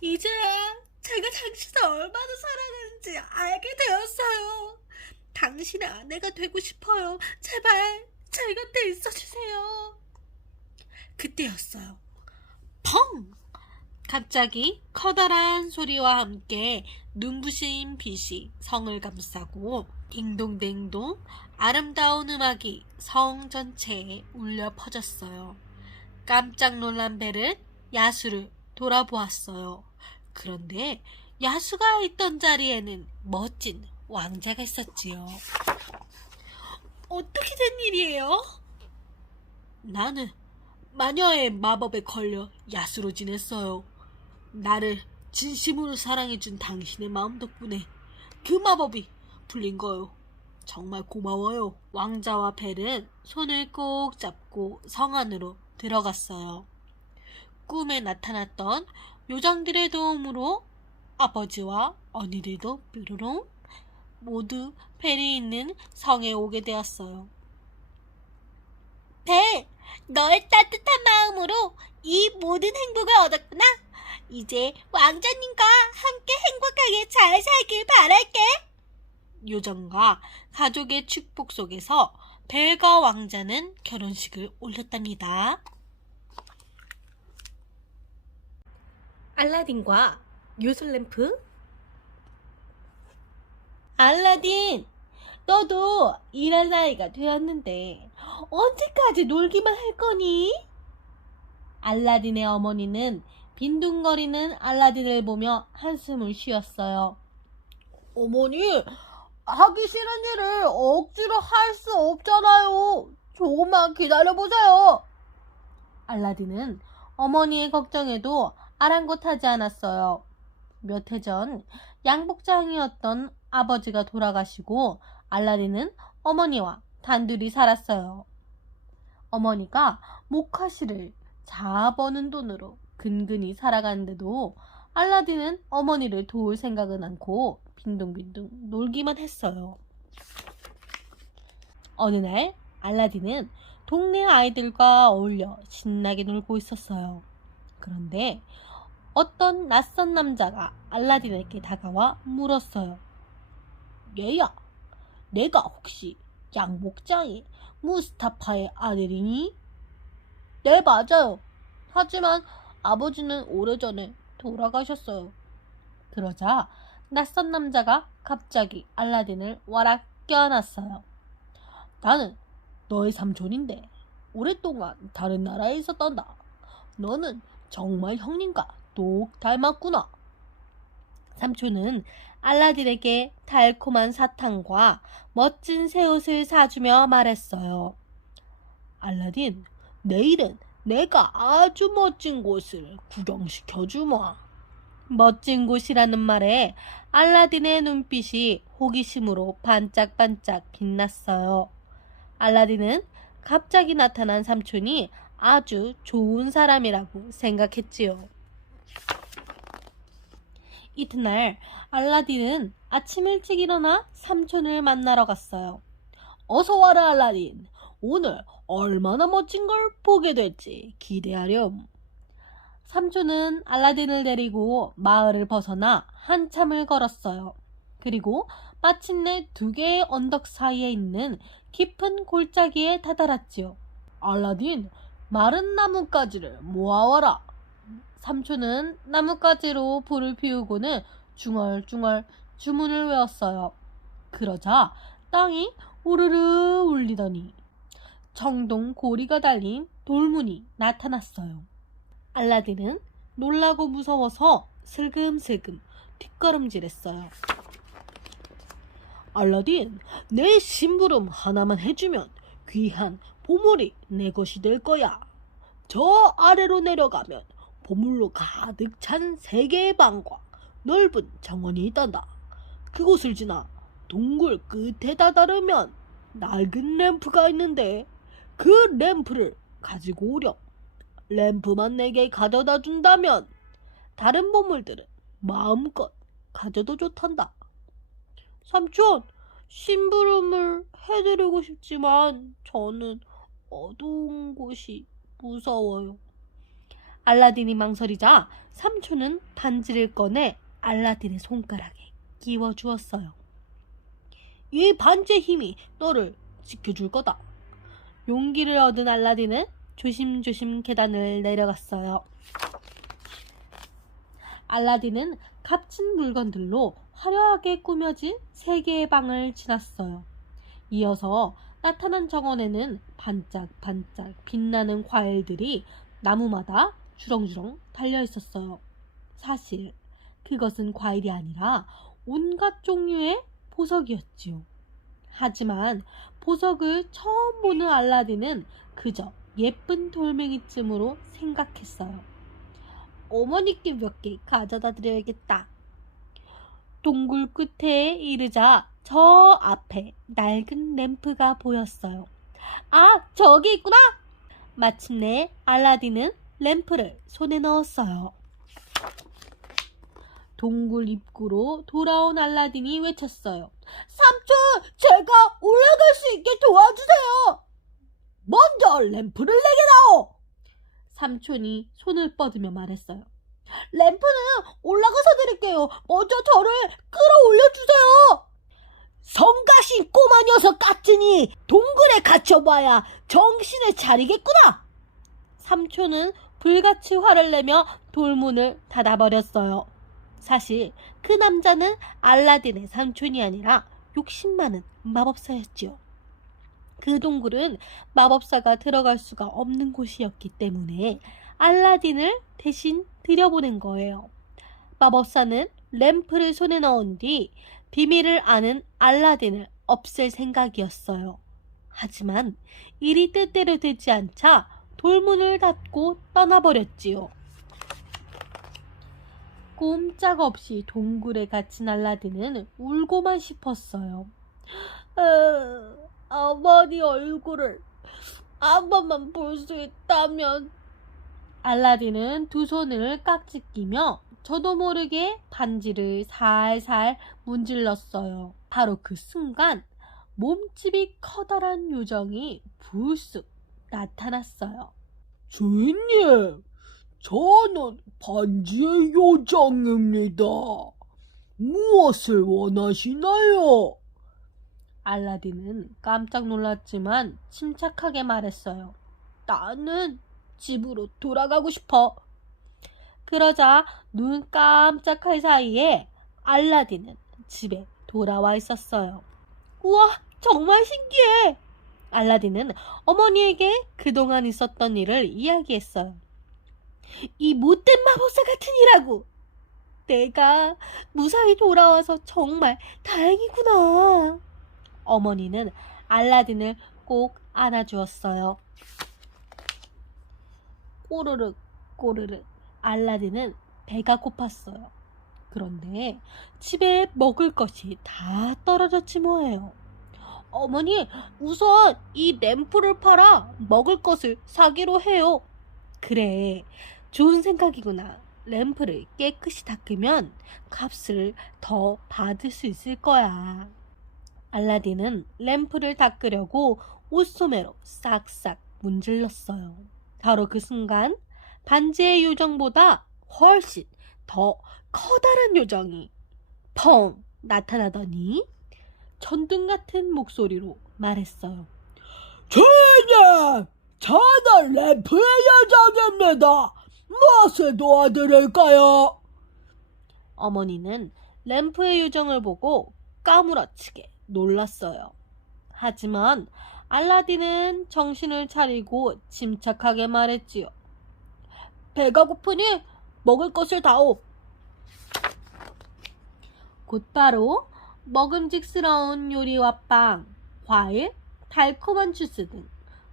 이제야 제가 당신을 얼마나 사랑하는지 알게 되었어요. 당신의 아내가 되고 싶어요. 제발 제 곁에 있어주세요. 그때였어요. 펑! 갑자기 커다란 소리와 함께 눈부신 빛이 성을 감싸고 딩동댕동 아름다운 음악이 성 전체에 울려 퍼졌어요. 깜짝 놀란 벨은 야수를 돌아보았어요. 그런데 야수가 있던 자리에는 멋진 왕자가 있었지요. 어떻게 된 일이에요? 나는 마녀의 마법에 걸려 야수로 지냈어요. 나를 진심으로 사랑해준 당신의 마음 덕분에 그 마법이 풀린 거요. 정말 고마워요. 왕자와 벨은 손을 꼭 잡고 성 안으로 들어갔어요. 꿈에 나타났던 요정들의 도움으로 아버지와 언니들도 뾰로롱 모두 벨이 있는 성에 오게 되었어요. 벨, 너의 따뜻한 마음으로 이 모든 행복을 얻었구나. 이제 왕자님과 함께 행복하게 잘 살길 바랄게. 요정과 가족의 축복 속에서 벨과 왕자는 결혼식을 올렸답니다. 알라딘과 요술램프. 알라딘, 너도 일할 나이가 되었는데 언제까지 놀기만 할 거니? 알라딘의 어머니는 빈둥거리는 알라딘을 보며 한숨을 쉬었어요. 어머니, 하기 싫은 일을 억지로 할 수 없잖아요. 조금만 기다려보세요. 알라딘은 어머니의 걱정에도 아랑곳하지 않았어요. 몇 해 전 양복장이었던 아버지가 돌아가시고 알라딘은 어머니와 단둘이 살았어요. 어머니가 목화실을 자아 버는 돈으로 근근히 살아가는데도 알라딘은 어머니를 도울 생각은 않고 빈둥빈둥 놀기만 했어요. 어느 날 알라딘은 동네 아이들과 어울려 신나게 놀고 있었어요. 그런데 어떤 낯선 남자가 알라딘에게 다가와 물었어요. 얘야, 내가 혹시 양복장이 무스타파의 아들이니? 네, 맞아요. 하지만 아버지는 오래전에 돌아가셨어요. 그러자 낯선 남자가 갑자기 알라딘을 와락 껴안았어요. 나는 너의 삼촌인데 오랫동안 다른 나라에 있었단다. 너는 정말 형님과 똑 닮았구나. 삼촌은 알라딘에게 달콤한 사탕과 멋진 새 옷을 사주며 말했어요. 알라딘, 내일은 내가 아주 멋진 곳을 구경시켜주마. 멋진 곳이라는 말에 알라딘의 눈빛이 호기심으로 반짝반짝 빛났어요. 알라딘은 갑자기 나타난 삼촌이 아주 좋은 사람이라고 생각했지요. 이튿날 알라딘은 아침 일찍 일어나 삼촌을 만나러 갔어요. 어서 와라, 알라딘. 오늘 얼마나 멋진 걸 보게 될지 기대하렴. 삼촌은 알라딘을 데리고 마을을 벗어나 한참을 걸었어요. 그리고 마침내 두 개의 언덕 사이에 있는 깊은 골짜기에 다다랐지요. 알라딘, 마른 나뭇가지를 모아와라. 삼촌은 나뭇가지로 불을 피우고는 중얼중얼 주문을 외웠어요. 그러자 땅이 우르르 울리더니 청동 고리가 달린 돌문이 나타났어요. 알라딘은 놀라고 무서워서 슬금슬금 뒷걸음질했어요. 알라딘, 내 심부름 하나만 해주면 귀한 보물이 내 것이 될 거야. 저 아래로 내려가면 보물로 가득 찬 세 개의 방과 넓은 정원이 있단다. 그곳을 지나 동굴 끝에 다다르면 낡은 램프가 있는데 그 램프를 가지고 오렴. 램프만 내게 가져다 준다면 다른 보물들은 마음껏 가져도 좋단다. 삼촌, 심부름을 해드리고 싶지만 저는 어두운 곳이 무서워요. 알라딘이 망설이자 삼촌은 반지를 꺼내 알라딘의 손가락에 끼워주었어요. 이 반지의 힘이 너를 지켜줄 거다. 용기를 얻은 알라딘은 조심조심 계단을 내려갔어요. 알라딘은 값진 물건들로 화려하게 꾸며진 세 개의 방을 지났어요. 이어서 나타난 정원에는 반짝반짝 빛나는 과일들이 나무마다 주렁주렁 달려 있었어요. 사실 그것은 과일이 아니라 온갖 종류의 보석이었지요. 하지만 보석을 처음 보는 알라딘은 그저 예쁜 돌멩이쯤으로 생각했어요. 어머니께 몇 개 가져다 드려야겠다. 동굴 끝에 이르자 저 앞에 낡은 램프가 보였어요. 아, 저기 있구나! 마침내 알라딘은 램프를 손에 넣었어요. 동굴 입구로 돌아온 알라딘이 외쳤어요. 삼촌, 제가 올라갈 수 있게 도와주세요. 먼저 램프를 내게 다오. 삼촌이 손을 뻗으며 말했어요. 램프는 올라가서 드릴게요. 먼저 저를 끌어올려주세요. 성가신 꼬마 녀석 같으니 동굴에 갇혀봐야 정신을 차리겠구나. 삼촌은 불같이 화를 내며 돌문을 닫아버렸어요. 사실 그 남자는 알라딘의 삼촌이 아니라 욕심 많은 마법사였지요. 그 동굴은 마법사가 들어갈 수가 없는 곳이었기 때문에 알라딘을 대신 들여보낸 거예요. 마법사는 램프를 손에 넣은 뒤 비밀을 아는 알라딘을 없앨 생각이었어요. 하지만 일이 뜻대로 되지 않자 돌문을 닫고 떠나버렸지요. 꼼짝없이 동굴에 갇힌 알라딘은 울고만 싶었어요. 어머니 얼굴을 한 번만 볼 수 있다면. 알라딘은 두 손을 깍지 끼며 저도 모르게 반지를 살살 문질렀어요. 바로 그 순간 몸집이 커다란 요정이 불쑥 나타났어요. 주인님, 저는 반지의 요정입니다. 무엇을 원하시나요? 알라딘은 깜짝 놀랐지만 침착하게 말했어요. 나는 집으로 돌아가고 싶어. 그러자 눈 깜짝할 사이에 알라딘은 집에 돌아와 있었어요. 우와, 정말 신기해. 알라딘은 어머니에게 그동안 있었던 일을 이야기했어요. 이 못된 마법사 같은 이라고. 내가 무사히 돌아와서 정말 다행이구나. 어머니는 알라딘을 꼭 안아주었어요. 꼬르륵 꼬르륵 알라딘은 배가 고팠어요. 그런데 집에 먹을 것이 다 떨어졌지 뭐예요. 어머니, 우선 이 램프를 팔아 먹을 것을 사기로 해요. 그래, 좋은 생각이구나. 램프를 깨끗이 닦으면 값을 더 받을 수 있을 거야. 알라딘은 램프를 닦으려고 옷소매로 싹싹 문질렀어요. 바로 그 순간 반지의 요정보다 훨씬 더 커다란 요정이 펑 나타나더니 전등 같은 목소리로 말했어요. 주인님, 저는 램프의 요정입니다. 무엇을 도와드릴까요? 어머니는 램프의 요정을 보고 까무러치게 놀랐어요. 하지만 알라딘은 정신을 차리고 침착하게 말했지요. 배가 고프니 먹을 것을 다오. 곧바로 먹음직스러운 요리와 빵, 과일, 달콤한 주스 등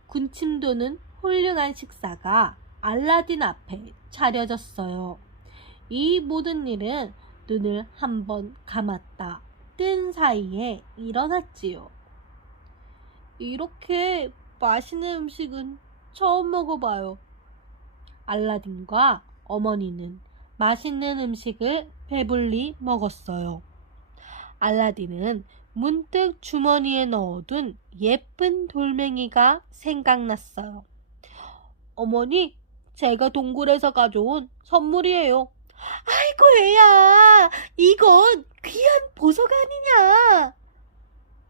군침 도는 훌륭한 식사가 알라딘 앞에 차려졌어요. 이 모든 일은 눈을 한번 감았다 뜬 사이에 일어났지요. 이렇게 맛있는 음식은 처음 먹어봐요. 알라딘과 어머니는 맛있는 음식을 배불리 먹었어요. 알라딘은 문득 주머니에 넣어둔 예쁜 돌멩이가 생각났어요. 어머니, 제가 동굴에서 가져온 선물이에요. 아이고 애야, 이건 귀한 보석 아니냐.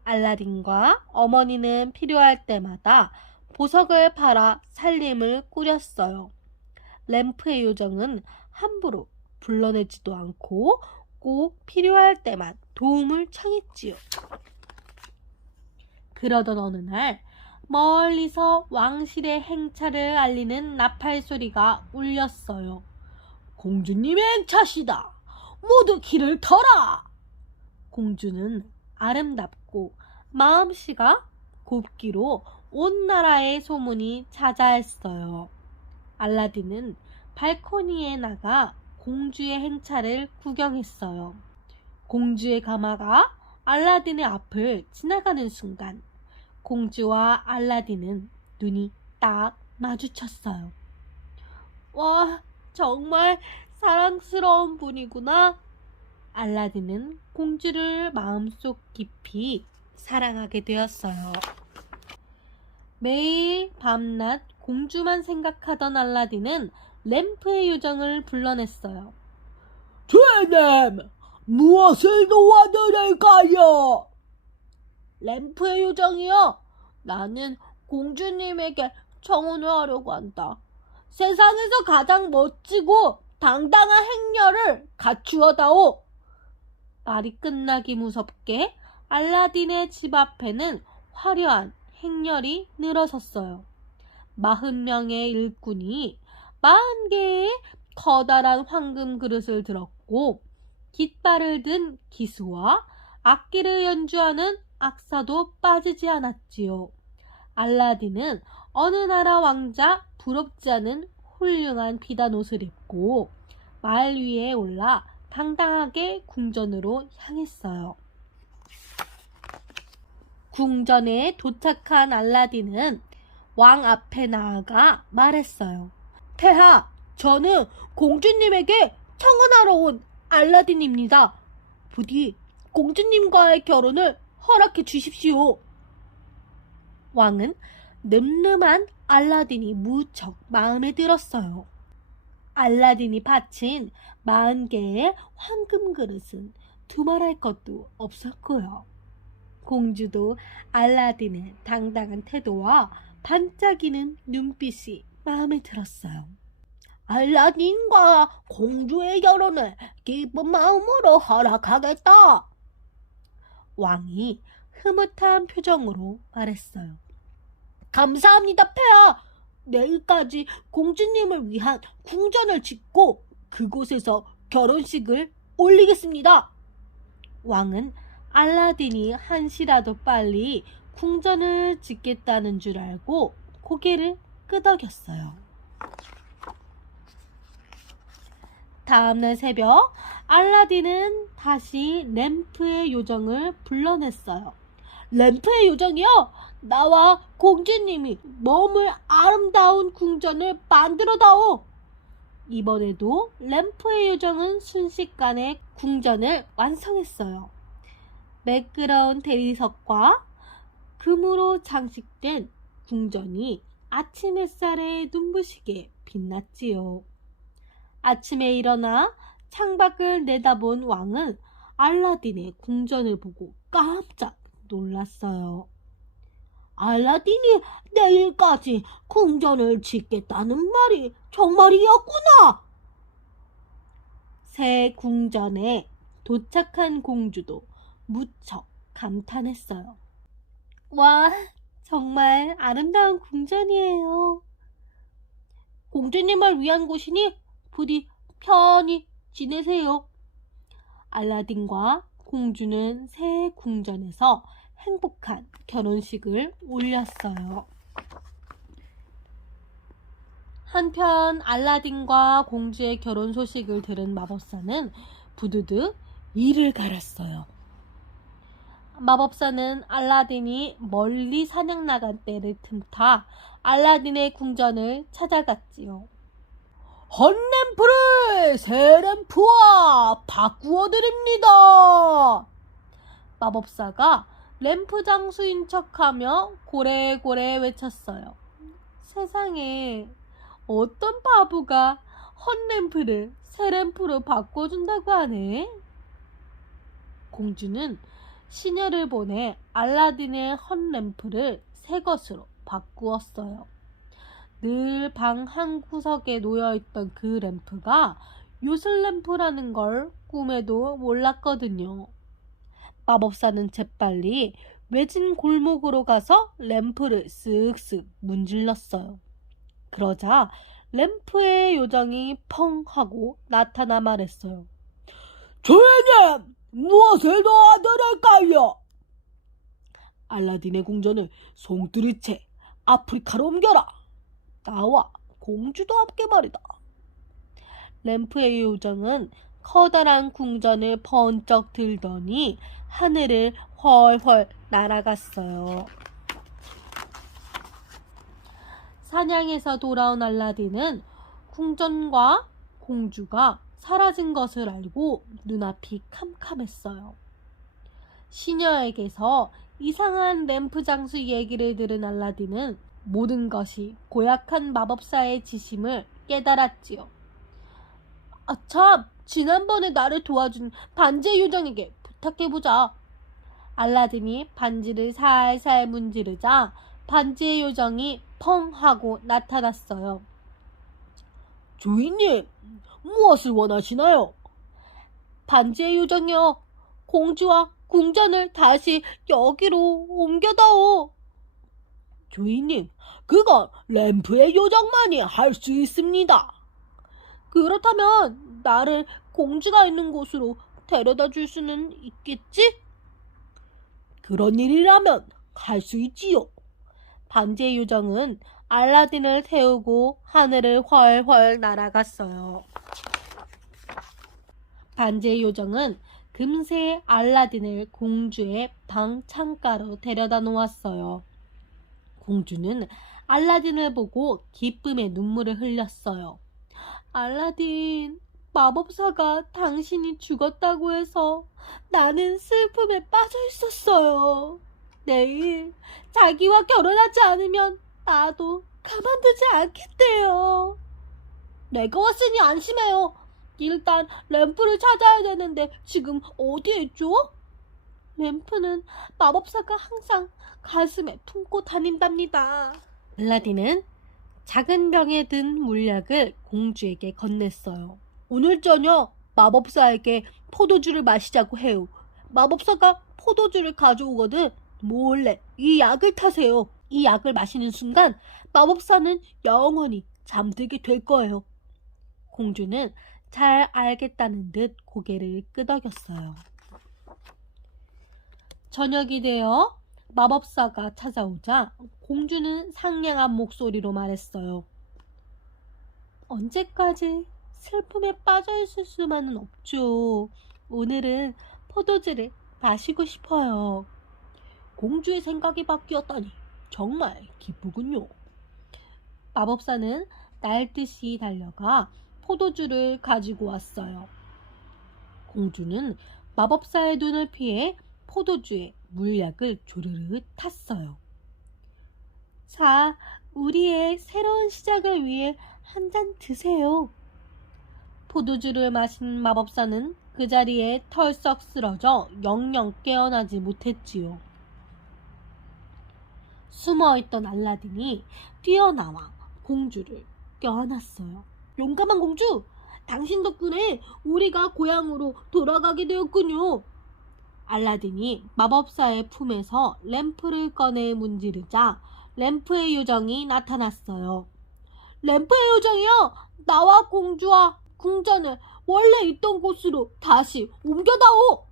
알라딘과 어머니는 필요할 때마다 보석을 팔아 살림을 꾸렸어요. 램프의 요정은 함부로 불러내지도 않고 꼭 필요할 때만 도움을 청했지요. 그러던 어느 날 멀리서 왕실의 행차를 알리는 나팔 소리가 울렸어요. 공주님의 행차시다. 모두 길을 터라. 공주는 아름답고 마음씨가 곱기로 온 나라의 소문이 자자했어요. 알라딘은 발코니에 나가 공주의 행차를 구경했어요. 공주의 가마가 알라딘의 앞을 지나가는 순간 공주와 알라딘은 눈이 딱 마주쳤어요. 와, 정말 사랑스러운 분이구나. 알라딘은 공주를 마음속 깊이 사랑하게 되었어요. 매일 밤낮 공주만 생각하던 알라딘은 램프의 요정을 불러냈어요. 주인님, 무엇을 도와드릴까요? 램프의 요정이요. 나는 공주님에게 청혼을 하려고 한다. 세상에서 가장 멋지고 당당한 행렬을 갖추어다오. 말이 끝나기 무섭게 알라딘의 집 앞에는 화려한 행렬이 늘어섰어요. 40명의 일꾼이 40개의 커다란 황금 그릇을 들었고 깃발을 든 기수와 악기를 연주하는 악사도 빠지지 않았지요. 알라딘은 어느 나라 왕자 부럽지 않은 훌륭한 비단 옷을 입고 말 위에 올라 당당하게 궁전으로 향했어요. 궁전에 도착한 알라딘은 왕 앞에 나아가 말했어요. 폐하, 저는 공주님에게 청혼하러 온 알라딘입니다. 부디 공주님과의 결혼을 허락해 주십시오. 왕은 늠름한 알라딘이 무척 마음에 들었어요. 알라딘이 바친 40개의 황금 그릇은 두말할 것도 없었고요. 공주도 알라딘의 당당한 태도와 반짝이는 눈빛이 마음에 들었어요. 알라딘과 공주의 결혼을 기쁜 마음으로 허락하겠다. 왕이 흐뭇한 표정으로 말했어요. 감사합니다, 폐하. 내일까지 공주님을 위한 궁전을 짓고 그곳에서 결혼식을 올리겠습니다. 왕은 알라딘이 한시라도 빨리 궁전을 짓겠다는 줄 알고 고개를 끄덕였어요. 다음날 새벽 알라딘은 다시 램프의 요정을 불러냈어요. 램프의 요정이요, 나와 공주님이 머물 아름다운 궁전을 만들어다오. 이번에도 램프의 요정은 순식간에 궁전을 완성했어요. 매끄러운 대리석과 금으로 장식된 궁전이 아침 햇살에 눈부시게 빛났지요. 아침에 일어나 창밖을 내다본 왕은 알라딘의 궁전을 보고 깜짝 놀랐어요. 알라딘이 내일까지 궁전을 짓겠다는 말이 정말이었구나. 새 궁전에 도착한 공주도 무척 감탄했어요. 와, 정말 아름다운 궁전이에요. 공주님을 위한 곳이니 부디 편히 지내세요. 알라딘과 공주는 새 궁전에서 행복한 결혼식을 올렸어요. 한편 알라딘과 공주의 결혼 소식을 들은 마법사는 부두득 이를 갈았어요. 마법사는 알라딘이 멀리 사냥 나간 때를 틈타 알라딘의 궁전을 찾아갔지요. 헌램프를 새 램프와 바꾸어 드립니다. 마법사가 램프 장수인 척하며 고래고래 외쳤어요. 세상에 어떤 바보가 헌램프를 새 램프로 바꿔준다고 하네. 공주는 시녀를 보내 알라딘의 헌램프를 새 것으로 바꾸었어요. 늘 방 한 구석에 놓여있던 그 램프가 요술램프라는 걸 꿈에도 몰랐거든요. 마법사는 재빨리 외진 골목으로 가서 램프를 쓱쓱 문질렀어요. 그러자 램프의 요정이 펑 하고 나타나 말했어요. 주인님, 무엇을 도와드릴까요? 알라딘의 궁전을 송두리째 아프리카로 옮겨라. 나와 공주도 함께 말이다. 램프의 요정은 커다란 궁전을 번쩍 들더니 하늘을 훨훨 날아갔어요. 사냥에서 돌아온 알라딘은 궁전과 공주가 사라진 것을 알고 눈앞이 캄캄했어요. 시녀에게서 이상한 램프 장수 얘기를 들은 알라딘은 모든 것이 고약한 마법사의 지심을 깨달았지요. 참, 지난번에 나를 도와준 반지의 요정에게 부탁해보자. 알라딘이 반지를 살살 문지르자 반지의 요정이 펑 하고 나타났어요. 주인님, 무엇을 원하시나요? 반지의 요정이여, 공주와 궁전을 다시 여기로 옮겨다오. 주인님, 그건 램프의 요정만이 할 수 있습니다. 그렇다면 나를 공주가 있는 곳으로 데려다 줄 수는 있겠지? 그런 일이라면 할 수 있지요. 반지의 요정은 알라딘을 태우고 하늘을 훨훨 날아갔어요. 반지의 요정은 금세 알라딘을 공주의 방 창가로 데려다 놓았어요. 공주는 알라딘을 보고 기쁨의 눈물을 흘렸어요. 알라딘, 마법사가 당신이 죽었다고 해서 나는 슬픔에 빠져 있었어요. 내일 자기와 결혼하지 않으면 나도 가만두지 않겠대요. 내가 왔으니 안심해요. 일단 램프를 찾아야 되는데 지금 어디에 있죠? 램프는 마법사가 항상 가슴에 품고 다닌답니다. 알라딘은 작은 병에 든 물약을 공주에게 건넸어요. 오늘 저녁 마법사에게 포도주를 마시자고 해요. 마법사가 포도주를 가져오거든 몰래 이 약을 타세요. 이 약을 마시는 순간 마법사는 영원히 잠들게 될 거예요. 공주는 잘 알겠다는 듯 고개를 끄덕였어요. 저녁이 되어 마법사가 찾아오자 공주는 상냥한 목소리로 말했어요. 언제까지 슬픔에 빠져 있을 수만은 없죠. 오늘은 포도주를 마시고 싶어요. 공주의 생각이 바뀌었다니 정말 기쁘군요. 마법사는 날듯이 달려가 포도주를 가지고 왔어요. 공주는 마법사의 눈을 피해 포도주에 물약을 조르르 탔어요. 자, 우리의 새로운 시작을 위해 한 잔 드세요. 포도주를 마신 마법사는 그 자리에 털썩 쓰러져 영영 깨어나지 못했지요. 숨어있던 알라딘이 뛰어나와 공주를 껴안았어요. 용감한 공주! 당신 덕분에 우리가 고향으로 돌아가게 되었군요. 알라딘이 마법사의 품에서 램프를 꺼내 문지르자 램프의 요정이 나타났어요. 램프의 요정이여! 나와 공주와 궁전을 원래 있던 곳으로 다시 옮겨다오!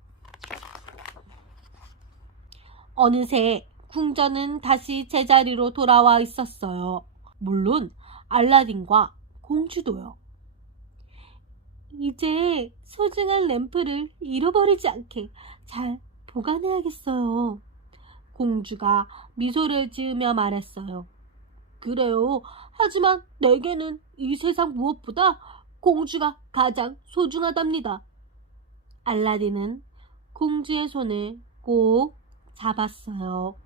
어느새 궁전은 다시 제자리로 돌아와 있었어요. 물론 알라딘과 공주도요. 이제 소중한 램프를 잃어버리지 않게 잘 보관해야겠어요. 공주가 미소를 지으며 말했어요. 그래요. 하지만 내게는 이 세상 무엇보다 공주가 가장 소중하답니다. 알라딘은 공주의 손을 꼭 잡았어요.